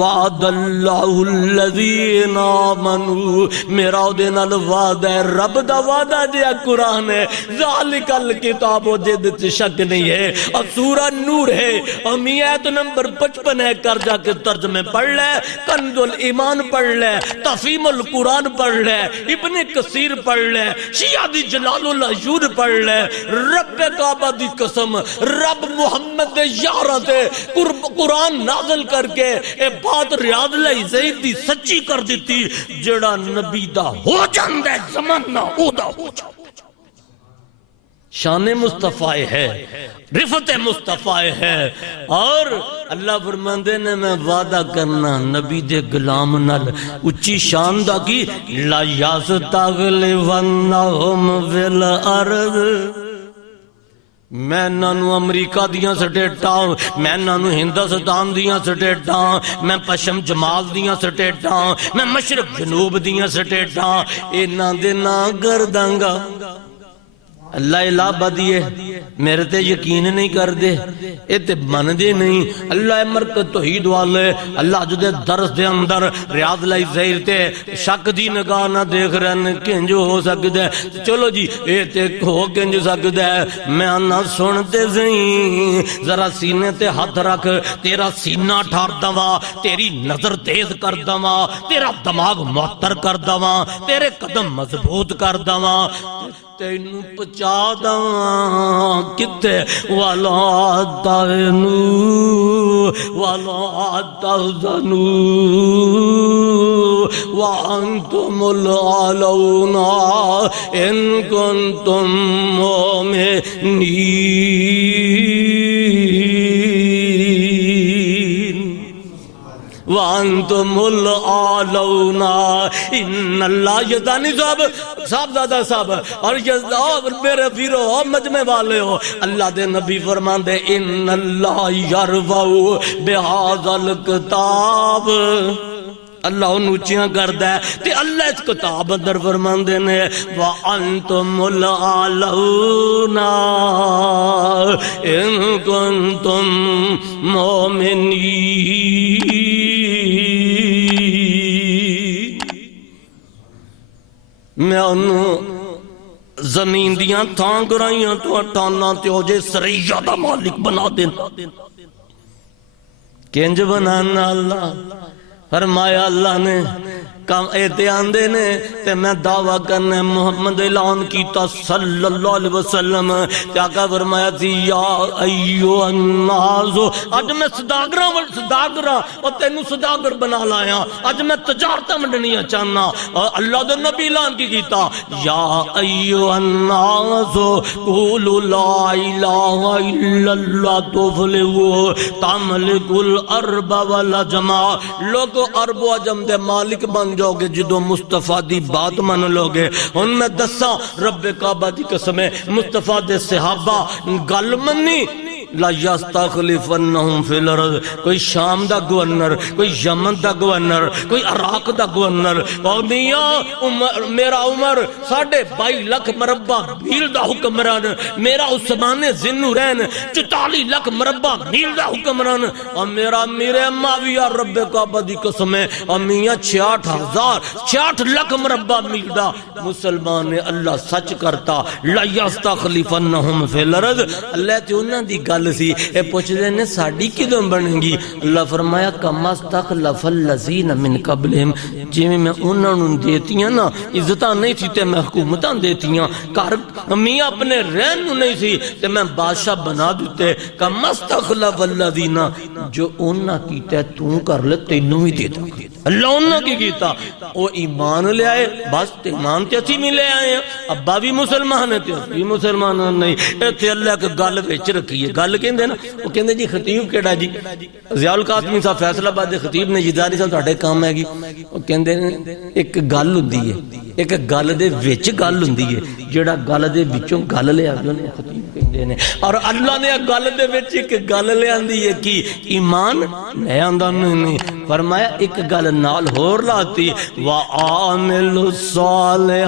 وعد اللہ الذین آمنوا، میرا دینا وعدہ ہے رب دا وعدہ جیا قرآن ہے، ذالک کتاب و جدت شک نہیں ہے، اور سورہ نور ہے، امیت نمبر 55 ہے، کر جا کے ترجمے پڑھ لے، کنز الایمان پڑھ لے، تفہیم القرآن پڑھ لے، ابن کثیر پڑھ لے، شیعہ دی جلال العیون پڑھ لے، رب کعبہ دی قسم رب محمد یارہ تے قرآن نازل کر کے اے بات ریاض زید دی سچی کر دیتی، جڑا نبی دا ہو جاندہ ہے زمانہ او دا ہو جاندہ۔ شان مصطفیٰ ہے، رفت مصطفیٰ ہے، اور اللہ فرماندے نے میں وعدہ کرنا نبی دے غلام نال اچھی شان دا کی لا یستغلبنہم فی الارض، میں نانو امریکہ دیاں سٹیٹاں، میں نانو ہندوستان دیاں سٹیٹاں، میں پشم جمال دیاں سٹیٹاں، میں مشرق جنوب دیاں سٹیٹاں، اینا دینا گردنگا۔ اللہ الہ بدیے میرے تے یقین نہیں کر دے اے تے من دے نہیں، اللہ مرکت توحید والے اللہ جو دے درس دے اندر ریاض لائی زہر تے شک دی نگاہ نہ دیکھ رہے کنجو ہو سکتے ہیں، چلو جی اے تے ہو کنجو سکتے ہیں، میں آنا سنتے زہیں ذرا سینے تے ہاتھ رکھ، تیرا سینہ ٹھار دوا، تیری نظر تیز کر دوا، تیرا دماغ معطر کر دوا، تیرے قدم مضبوط کر دوا، تینوں پچا داں کتے وَلَا تَهِنُوا وَلَا تَحْزَنُوا وَأَنْتُمُ الْأَعْلَوْنَ إِن كُنتُم مُّؤْمِنِينَ۔ وَأَنْتُمُ الْأَعْلَوْنَ إِنَّ اللَّهَ یزدانی صاحب زادہ صاحب اور میرے پیرو مجمع والے ہو، اللہ دے نبی فرمان دے إِنَّ اللَّهَ يَرْفَعُ بِهَذَا الْكِتَابِ، اللہ انوچیاں کردہ ہے تے اللہ اس کتاب اندر فرمان دینے وَأَنْتُمُ الْأَعْلَوْنَ إِن كُنتُم مُّؤْمِنِينَ۔ میں انہوں زمین دیاں تھاں گرائیاں تو اٹھانا تیو جے سریعہ دا مالک بنا دینا، کنج بنانا اللہ فرمایا اللہ نے کام ایتے آندے نے تے میں دعویٰ کرنے محمد اعلان کیتا صلی اللہ علیہ وسلم تے آقا فرمایا تھی یا ایو الناس اج میں صداقر اور تینوں صداقر بنا لایا اج میں تجارتہ منڈنیاں چاہنا اللہ دے نبی اعلان کی کیتا یا ایو الناس قولوا لا الہ الا اللہ تفلحوا تملک الارض والعجم لوگو عرب و عجم دے مالک بن جاؤ گے جدو مصطفیٰ دی بات من لو گے ان میں دساں رب کعبہ دی قسم مصطفیٰ دے صحابہ گل منی لا یستخلفنہم فی الارض کوئی شام دا گورنر کوئی یمن دا گورنر کوئی عراق دا گورنر اور میاں میرا عمر 22.5 لاکھ مربع میل دا حکمران میرا عثمان ذوالنورین 44 لاکھ مربع میل دا حکمران اور میرا میرے معاویہ رب کعبہ دی قسم اور میاں 66 لاکھ مربع میل دا مسلمان نے اللہ سچ کرتا لا یستخلفنہم فی الارض اللہ تے انہاں دی گل سی اے پوچھ دے نے ساڑی کدوں بنے گی اللہ فرمایا کما استخلف الذین من قبلہم جی میں انہوں نے دیتیاں نا عزتاں نہیں تھی تے میں حکومتاں دیتیاں کار میاں اپنے رہن نہیں سی تے میں بادشاہ بنا دیتے کما استخلف الذین جو انہاں کیتا تو کر لے تینوں ہی دیتا اللہ انہاں کی کیتا او ایمان لے آئے بس ایمان تے اسی میں لے آئے ہیں ابا بھی مسلمان ہے تے بھی مسلمان نہیں اے تھے اللہ کے گل وچ رکھی ہے گل کہندے نا وہ کہندے جی خطیب کیڑا جی ضیاء القاسمی صاحب فیصل آباد دے خطیب نے جداری صاحب تہاڈے کام ہے گی وہ کہندے ایک گل ہوندی ہے ایک گل دے وچ گل ہوندی ہے جیڑا گل دے وچوں گل لے آوے نے خطیب کہندے نے اور اللہ نے گل دے وچ ایک گل لے آندی ہے کہ ایمان نہیں آندا نہیں فرمایا ایک گل نال ہور لاتی وَعَامِلُ الصَّالِحَاتِ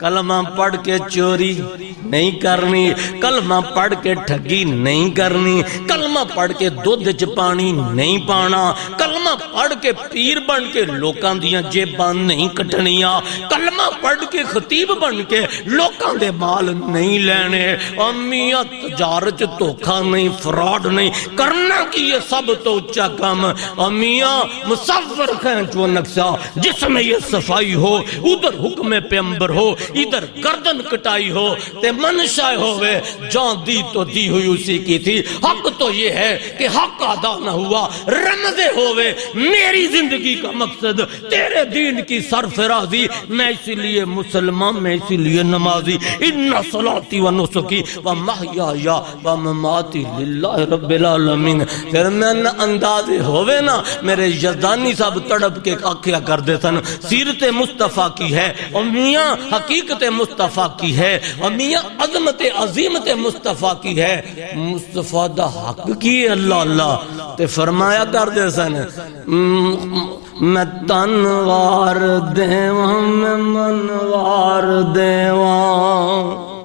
کلمہ پڑھ کے چوری نہیں کرنی کلمہ پڑھ کے ٹھگی نہیں کرنی کلمہ پڑھ کے دودھ چ پانی نہیں پانا کلمہ پڑھ کے پیر بن کے لوکاں دیاں جیباں نہیں کٹنیاں کلمہ پڑھ کے خطیب بن کے لوکاں دے مال نہیں لینے امیاں تجارت دھوکا نہیں فراڈ نہیں کرنا کی یہ سب تو اچھا کام امیاں مصور کھینچو نقشہ جس میں یہ صفائی ہو ادھر حکم پیغمبر ہو ادھر گردن کٹائی ہو تے منشاء ہوئے جان دی تو دی ہوئی اسی کی تھی حق تو یہ ہے کہ حق ادا نہ ہوا رمزے ہوئے میری زندگی کا مقصد تیرے دین کی سرفرازی میں اسی لیے مسلمان میں اسی لیے نمازی ان صلاتی و نسکی و محیایا و مماتی للہ رب العالمین پھر میں اندازے ہوئے نا میرے یزدانی صاحب تڑپ کے آکھیا کر دے سن سیرت مصطفیٰ کی ہے اور میاں حقیقت مصطفیٰ کی ہے اور میاں عظمت عظیمت مصطفیٰ کی ہے مصطفیٰ دا حق کی اللہ اللہ تے فرمایا کر دے سن میں تنوار دیواں میں منوار دیواں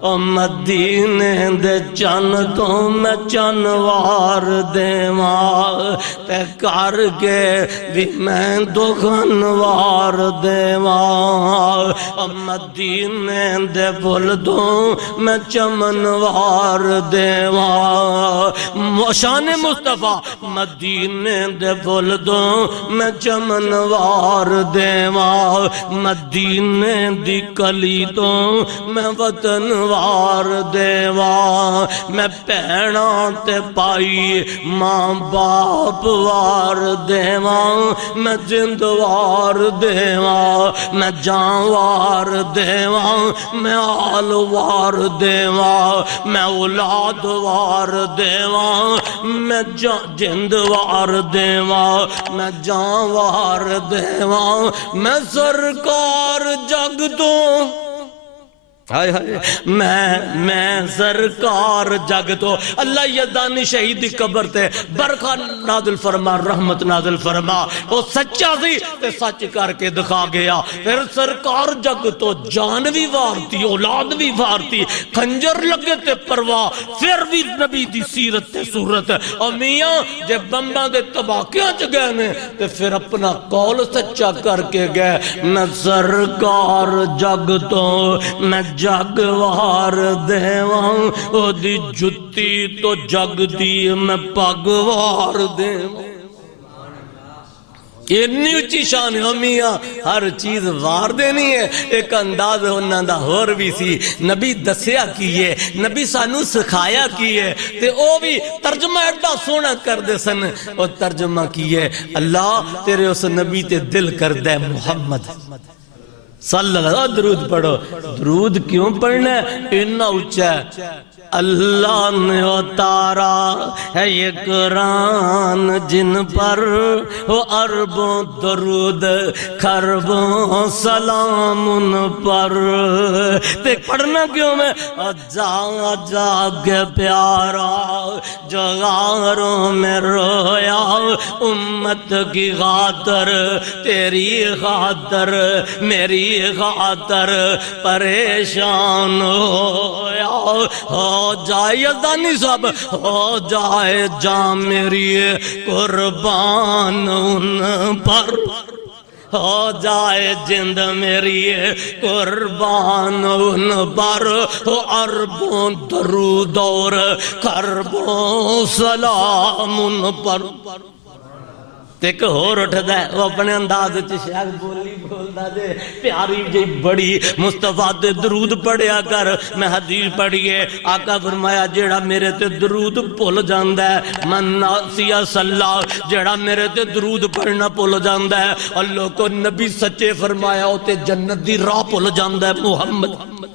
او مدینے دے چن تو میں چنوار دیواں تے کر کے بھی میں دخنوار دیواں او مدینے دے بھول دوں میں چمنوار دیواں شان مصطفیٰ مدینے دے بھول دوں میں چمنوار دیواں مدینے دی کلی تو میں وطن وار دیواں میں پہنا تے پائی ماں باپ وار دیواں میں جند وار دیواں میں جان وار دیواں میں آل وار دیواں میں اولاد وار دیواں میں جند وار دیواں میں جان وار دیواں میں سرکار جگ تو میں سرکار جگ تو اللہ یزدانی شہید قبر تے برکہ نازل فرما رحمت نازل فرما وہ سچا سی تے سچ کر کے دکھا گیا پھر سرکار جگ تو جان بھی وارتی اولاد بھی وارتی خنجر لگے تے پرواہ پھر بھی نبی دی سیرت تے صورت اور میاں جب بمبا دے تباکیاں چ گئے نے تے پھر اپنا قول سچا کر کے گئے میں سرکار جگ تو میں جگوار دیواں او دی جتی تو جگ دی میں پگوار دیواں اتنی اچھی شان ہے میاں ہر چیز وار دینی ہے ایک انداز انہاں دا ہور بھی سی نبی دسیا کیے نبی سانو سکھایا کیے تے او بھی ترجمہ ایڈا سونا کر دے سن اور ترجمہ کیے اللہ تیرے اس نبی تے دل کر دے محمد صلی اللہ علیہ وسلم درود پڑھو درود کیوں پڑھنا ہے اتنا اچھا ہے اللہ نے اتارا ہے یہ قرآن جن پر ہو اربوں درود خربوں سلام ان پر تے پڑھنا کیوں میں جاگ پیارا جگاروں میں رویا امت کی خاطر تیری خاطر میری خاطر پریشان ہویا ہو جائے یزدانی صاحب ہو جائے جان میری قربان ان پر ہو جائے جند میری قربان ان پر ہو عربوں درود اور خربوں سلام ان پر ایک اور اٹھدا ہے وہ اپنے انداز شاید بولی بولدا دے پیاری جی بڑی مصطفیٰ تے درود پڑھیا کر میں حدیث پڑھیے آقا فرمایا جیڑا میرے تے درود بھول جاندا ہے من ناسی صلی جیڑا میرے تے درود پڑھنا بھول جاندا ہے اللہ کو نبی سچے فرمایا او تے جنت دی راہ بھول جاندا ہے محمد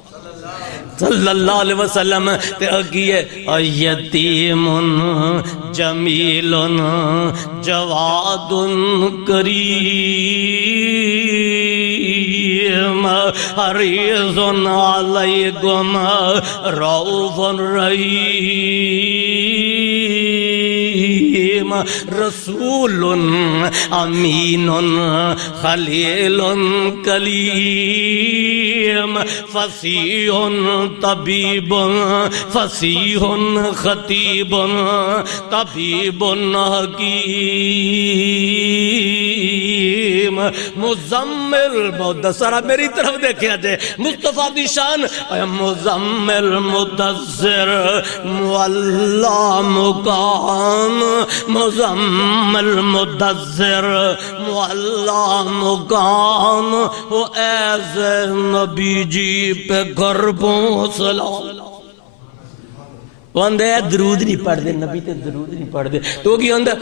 صلی اللہ علیہ وسلم تے اگیے یتیم جمیل جواد کریم حریص علیکم رؤوف رحیم رسول امین خلیل کلیم فصیح طبیب فصیح خطیب طبیب حکیم مزمل مدثرہ میری طرف دیکھیں جائے مصطفیٰ دی شان مزمل مدثر مولا مقام مزمل مدثر مولا مقام وہ ایسے نبی جی پہ گھربوں سلام وہ اندھے درود نہیں پڑھ دے نبی تے درود نہیں پڑھ دے تو کی اندھے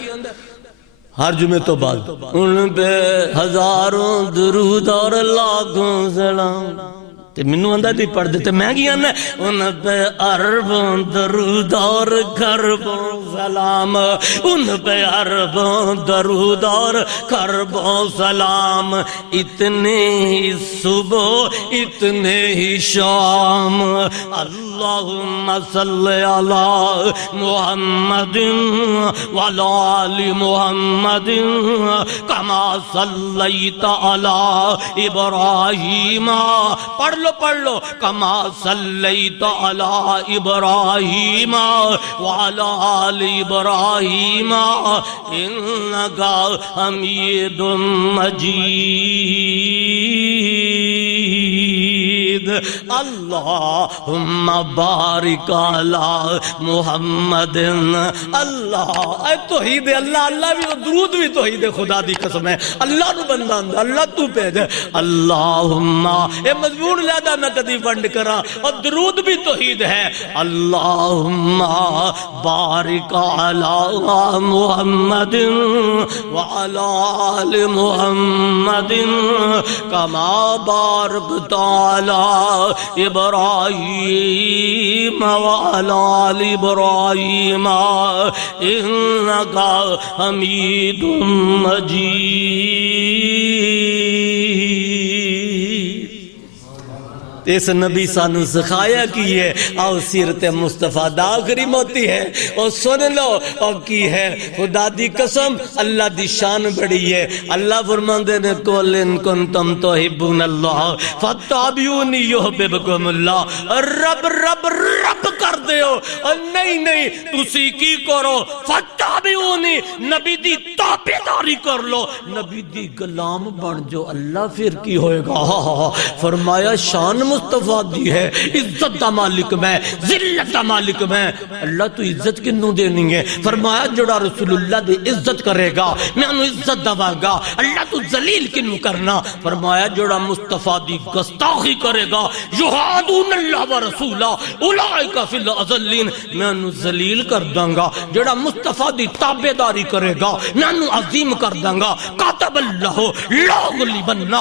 ہر جمعے تو بعد ان پہ ہزاروں درود اور لاکھوں سلام تے منو اندھا دی پڑھ دیتے میں کی آنا ان پہ عربوں درود اور خربوں سلام ان پہ عربوں درود اور خربوں سلام اتنے ہی صبح اتنے ہی شام اللہم صلی علی محمد وعلی آل محمد کما صلیت علی ابراہیم پڑھ لو کما صلیت علی ابراہیم وعلی آل ابراہیم انکا حمید مجید اللہم بارک علی محمد اللہ اے توحید اللہ اللہ بھی درود بھی توحید خدا دی قسم ہے اللہ نو بندہ اندر اللہ تو پیج ہے اللہم اے مضمون لیادہ میں کدی فنڈ کرا اور درود بھی توحید ہے اللہم بارک علی محمد وعلی آل محمد کما بارکت علی ابراہیم وعلی آل ابراہیم انکا حمید مجید اس نبی سانو سکھایا کی ہے اور سیرت مصطفیٰ دا آخری موتی ہے اور سن لو اور کی ہے خدا دی قسم اللہ دی شان بڑی ہے اللہ فرماندے نے قل ان کنتم تحبون اللہ فاتبعونی یحببکم اللہ رب رب رب کر دے ہو؟ نہیں تسی کی کرو، فتابعونی، نبی دی تابعداری کر لو، نبی دی غلام بن جو، اللہ پھر کی ہوئے گا؟ فرمایا شان مصطفیٰ دی ہے، عزت دا مالک میں، ذلت دا مالک میں۔ اللہ تو عزت کنوں دینی ہے؟ فرمایا جڑا رسول اللہ دی عزت کرے گا میں انہوں عزت دوا گا۔ اللہ تو ذلیل کنوں کرنا؟ فرمایا جڑا مصطفیٰ دی گستاخی کرے گا، یحادون اللہ و رسولہ اولئک فی الاذلین، میں انہوں ذلیل کر دوں گا۔ جڑا مصطفیٰ دی تابعداری کرے گا میں انہوں عظیم کر دوں گا۔ کاتب اللہ لا غلبنا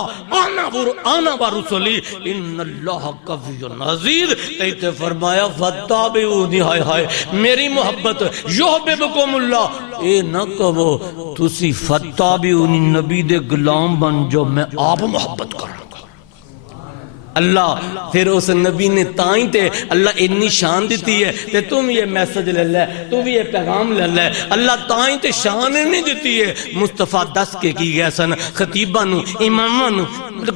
انا و رسولی ان اللہ قوی عزیز۔ تیتے فرمایا فتابعونی، ہائے ہائے میری محبت، یحببکم اللہ، اے نہ کہو تسی فتابعونی، نبی دے غلام بن جو، میں آپ محبت کر رہا ہوں۔ اللہ پھر اس نبی نے تائیں تے اللہ اتنی شان دیتی ہے تے تم یہ میسج لے لے، تم یہ پیغام لے لے، اللہ تائیں تے شان نہیں دیتی ہے۔ مصطفیٰ دس کے کی گئے سن خطیبہ نو، امامہ نو،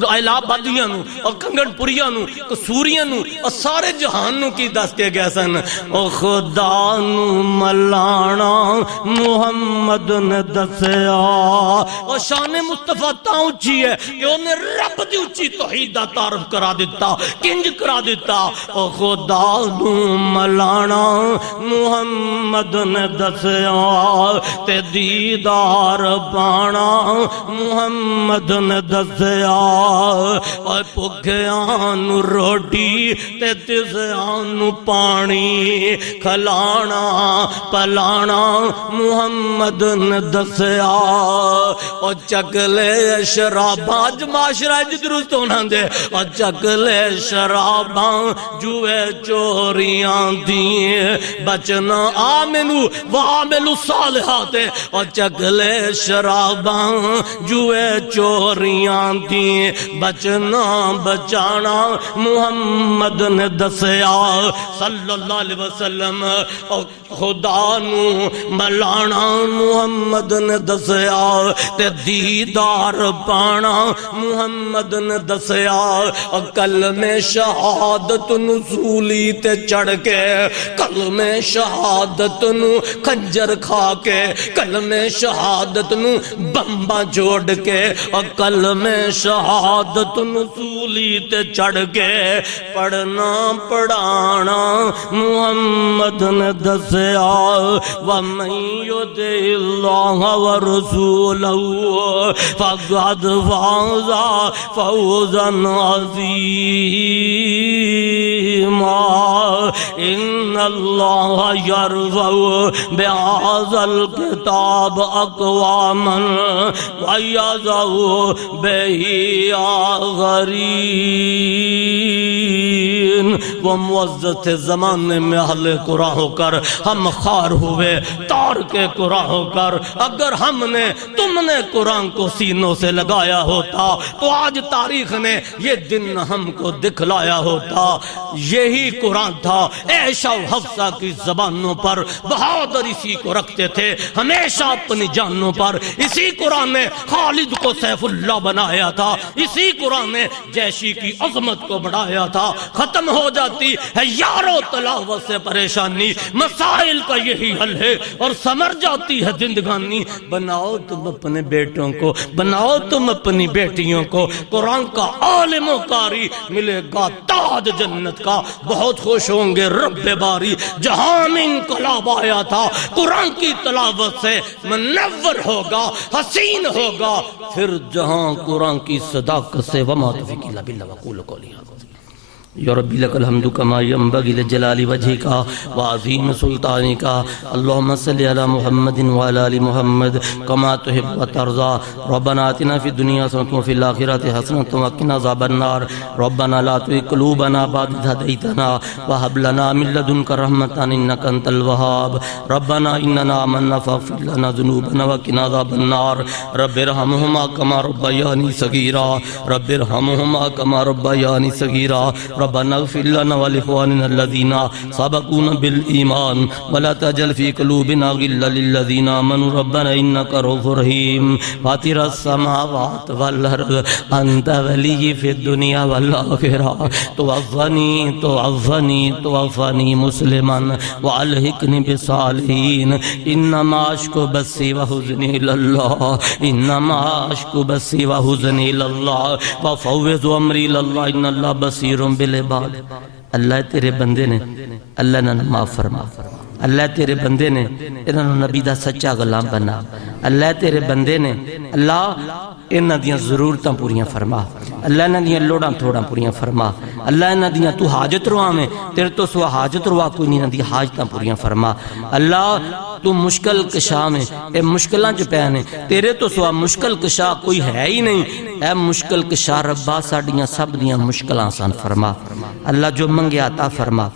اعلاب بادیاں نو، اور کنگن پوریاں نو، قصوریاں نو، اور سارے جہان نو کی دس کے گئے سن۔ او خدا نو ملانا محمد نے دسیا، اور شان مصطفیٰ تاں اچھی ہے کہ انہیں رب دی اچھی توحید دا تعارف کرا دیتا، کنج کرا دیتا۔ او خدا نو ملانا محمد نے دسیا، تے دیدار پانا محمد نے دسیا، اور پکھیاں نو روٹی تے تسیاں نو پانی کھلانا پلانا محمد نے دسیا۔ اور چکلے شراباں معاشرہ درست ہونا دے، اور چکلے شراباں جوے چوریاں دیئے بچنا آمنو وعاملو صالحات، اور چکلے شراباں جوے چوریاں دیئے بچنا بچانا محمد نے دسیا صلی اللہ علیہ وسلم۔ اور خدا نو ملانا محمد نے دسیا، تے دیدار پانا محمد نے دسیا۔ اور کلمہ شہادت نزولی تے چڑھ کے، کلمہ شہادت نو خنجر کھا کے، کلمہ شہادت نو بمبا جوڑ کے، اور کلمہ شہادت نزولی تے چڑھ کے پڑھنا پڑھانا محمد نے دسیا۔ وَمَن يُطِعِ اللَّهَ وَرَسُولَهُ فَقَدْ فَازَ فَوْزًا عَظِيمًا۔ إِنَّ اللَّهَ يَرْفَعُ بِهَذَا الْكِتَابَ أَقْوَامًا وَيَضَعُ بِهِ آخَرِينَ۔ وہ معزز زمانے میں اہل قرآن ہو کر ہم خار ہوئے، تار کے قرآن ہو کر اگر ہم نے تم نے قرآن کو سینوں سے لگایا ہوتا تو آج تاریخ نے یہ دن ہم کو دکھلایا ہوتا۔ یہی قرآن تھا، عائشہ و حفصہ کی زبانوں پر بہادر اسی کو رکھتے تھے ہمیشہ اپنی جانوں پر۔ اسی قرآن نے خالد کو سیف اللہ بنایا تھا، اسی قرآن نے جیشی کی عظمت کو بڑھایا تھا۔ ختم ہو جاتی ہے یارو تلاوت سے پریشانی، مسائل کا یہی حل ہے، اور سمر جاتی ہے زندگانی۔ بناؤ تم اپنے بیٹوں کو، بناؤ تم اپنی بیٹیوں کو قرآن کا عالم و قاری، ملے گا تاج جنت کا، بہت خوش ہوں گے رب باری۔ جہاں میں انقلاب آیا تھا قرآن کی تلاوت سے منور ہوگا، حسین ہوگا، پھر جہاں قرآن کی صداقت سے وما توفیق الا باللہ وقول قولی ھذا۔ یا ربی لک الحمد کما ینبغی لجلال وجہک وعظیم سلطانک۔ اللہم صلی علی محمد وعلی آل محمد کما تحب وترضى۔ ربنا آتنا فی الدنیا حسنۃ وفی الآخرۃ حسنۃ وقنا عذاب النار۔ ربنا لا تزغ قلوبنا بعد إذ هديتنا وهب لنا من لدنك رحمة إنك أنت الوهاب۔ ربنا إننا آمنا فاغفر لنا ذنوبنا وقنا عذاب النار۔ رب ارحمهما كما ربياني صغيرا، رب ارحمهما كما ربياني صغيرا۔ ربنا اغفر لنا ولإخواننا الذين سبقونا بالإيمان ولا تجعل في قلوبنا غلا للذين آمنوا ربنا إنك رؤوف رحيم فاطر السماوات والأرض أنت ولي في الدنيا والآخرة توفني مسلما وألحقني بالصالحين إنما أشكو بثي وحزني إلى الله إنما أشكو بثي وحزني إلى الله وفوض أمري إلى الله إن الله بصير بالعباد اللہ تیرے بندے نے اللہ نے معاف فرما اللہ تیرے بندے نے انہوں نبی دا سچا غلام بنا اللہ تیرے بندے نے اللہ انہاں دیاں ضرورتاں پوریاں فرما اللہ انہاں دیاں لوڑاں تھوڑاں پوریاں فرما اللہ انہاں دیاں تو حاجت روا میں تیرے تو سوا حاجت روا کوئی نہیں انہاں دی حاجتاں پوریاں فرما اللہ تو مشکل کشا میں اے مشکلاں جو پیانے تیرے تو سوا مشکل کشا کوئی ہے ہی نہیں اے مشکل کشا ربا ساڑیاں سب دیاں مشکلاں آسان فرما اللہ جو منگے عطا فرما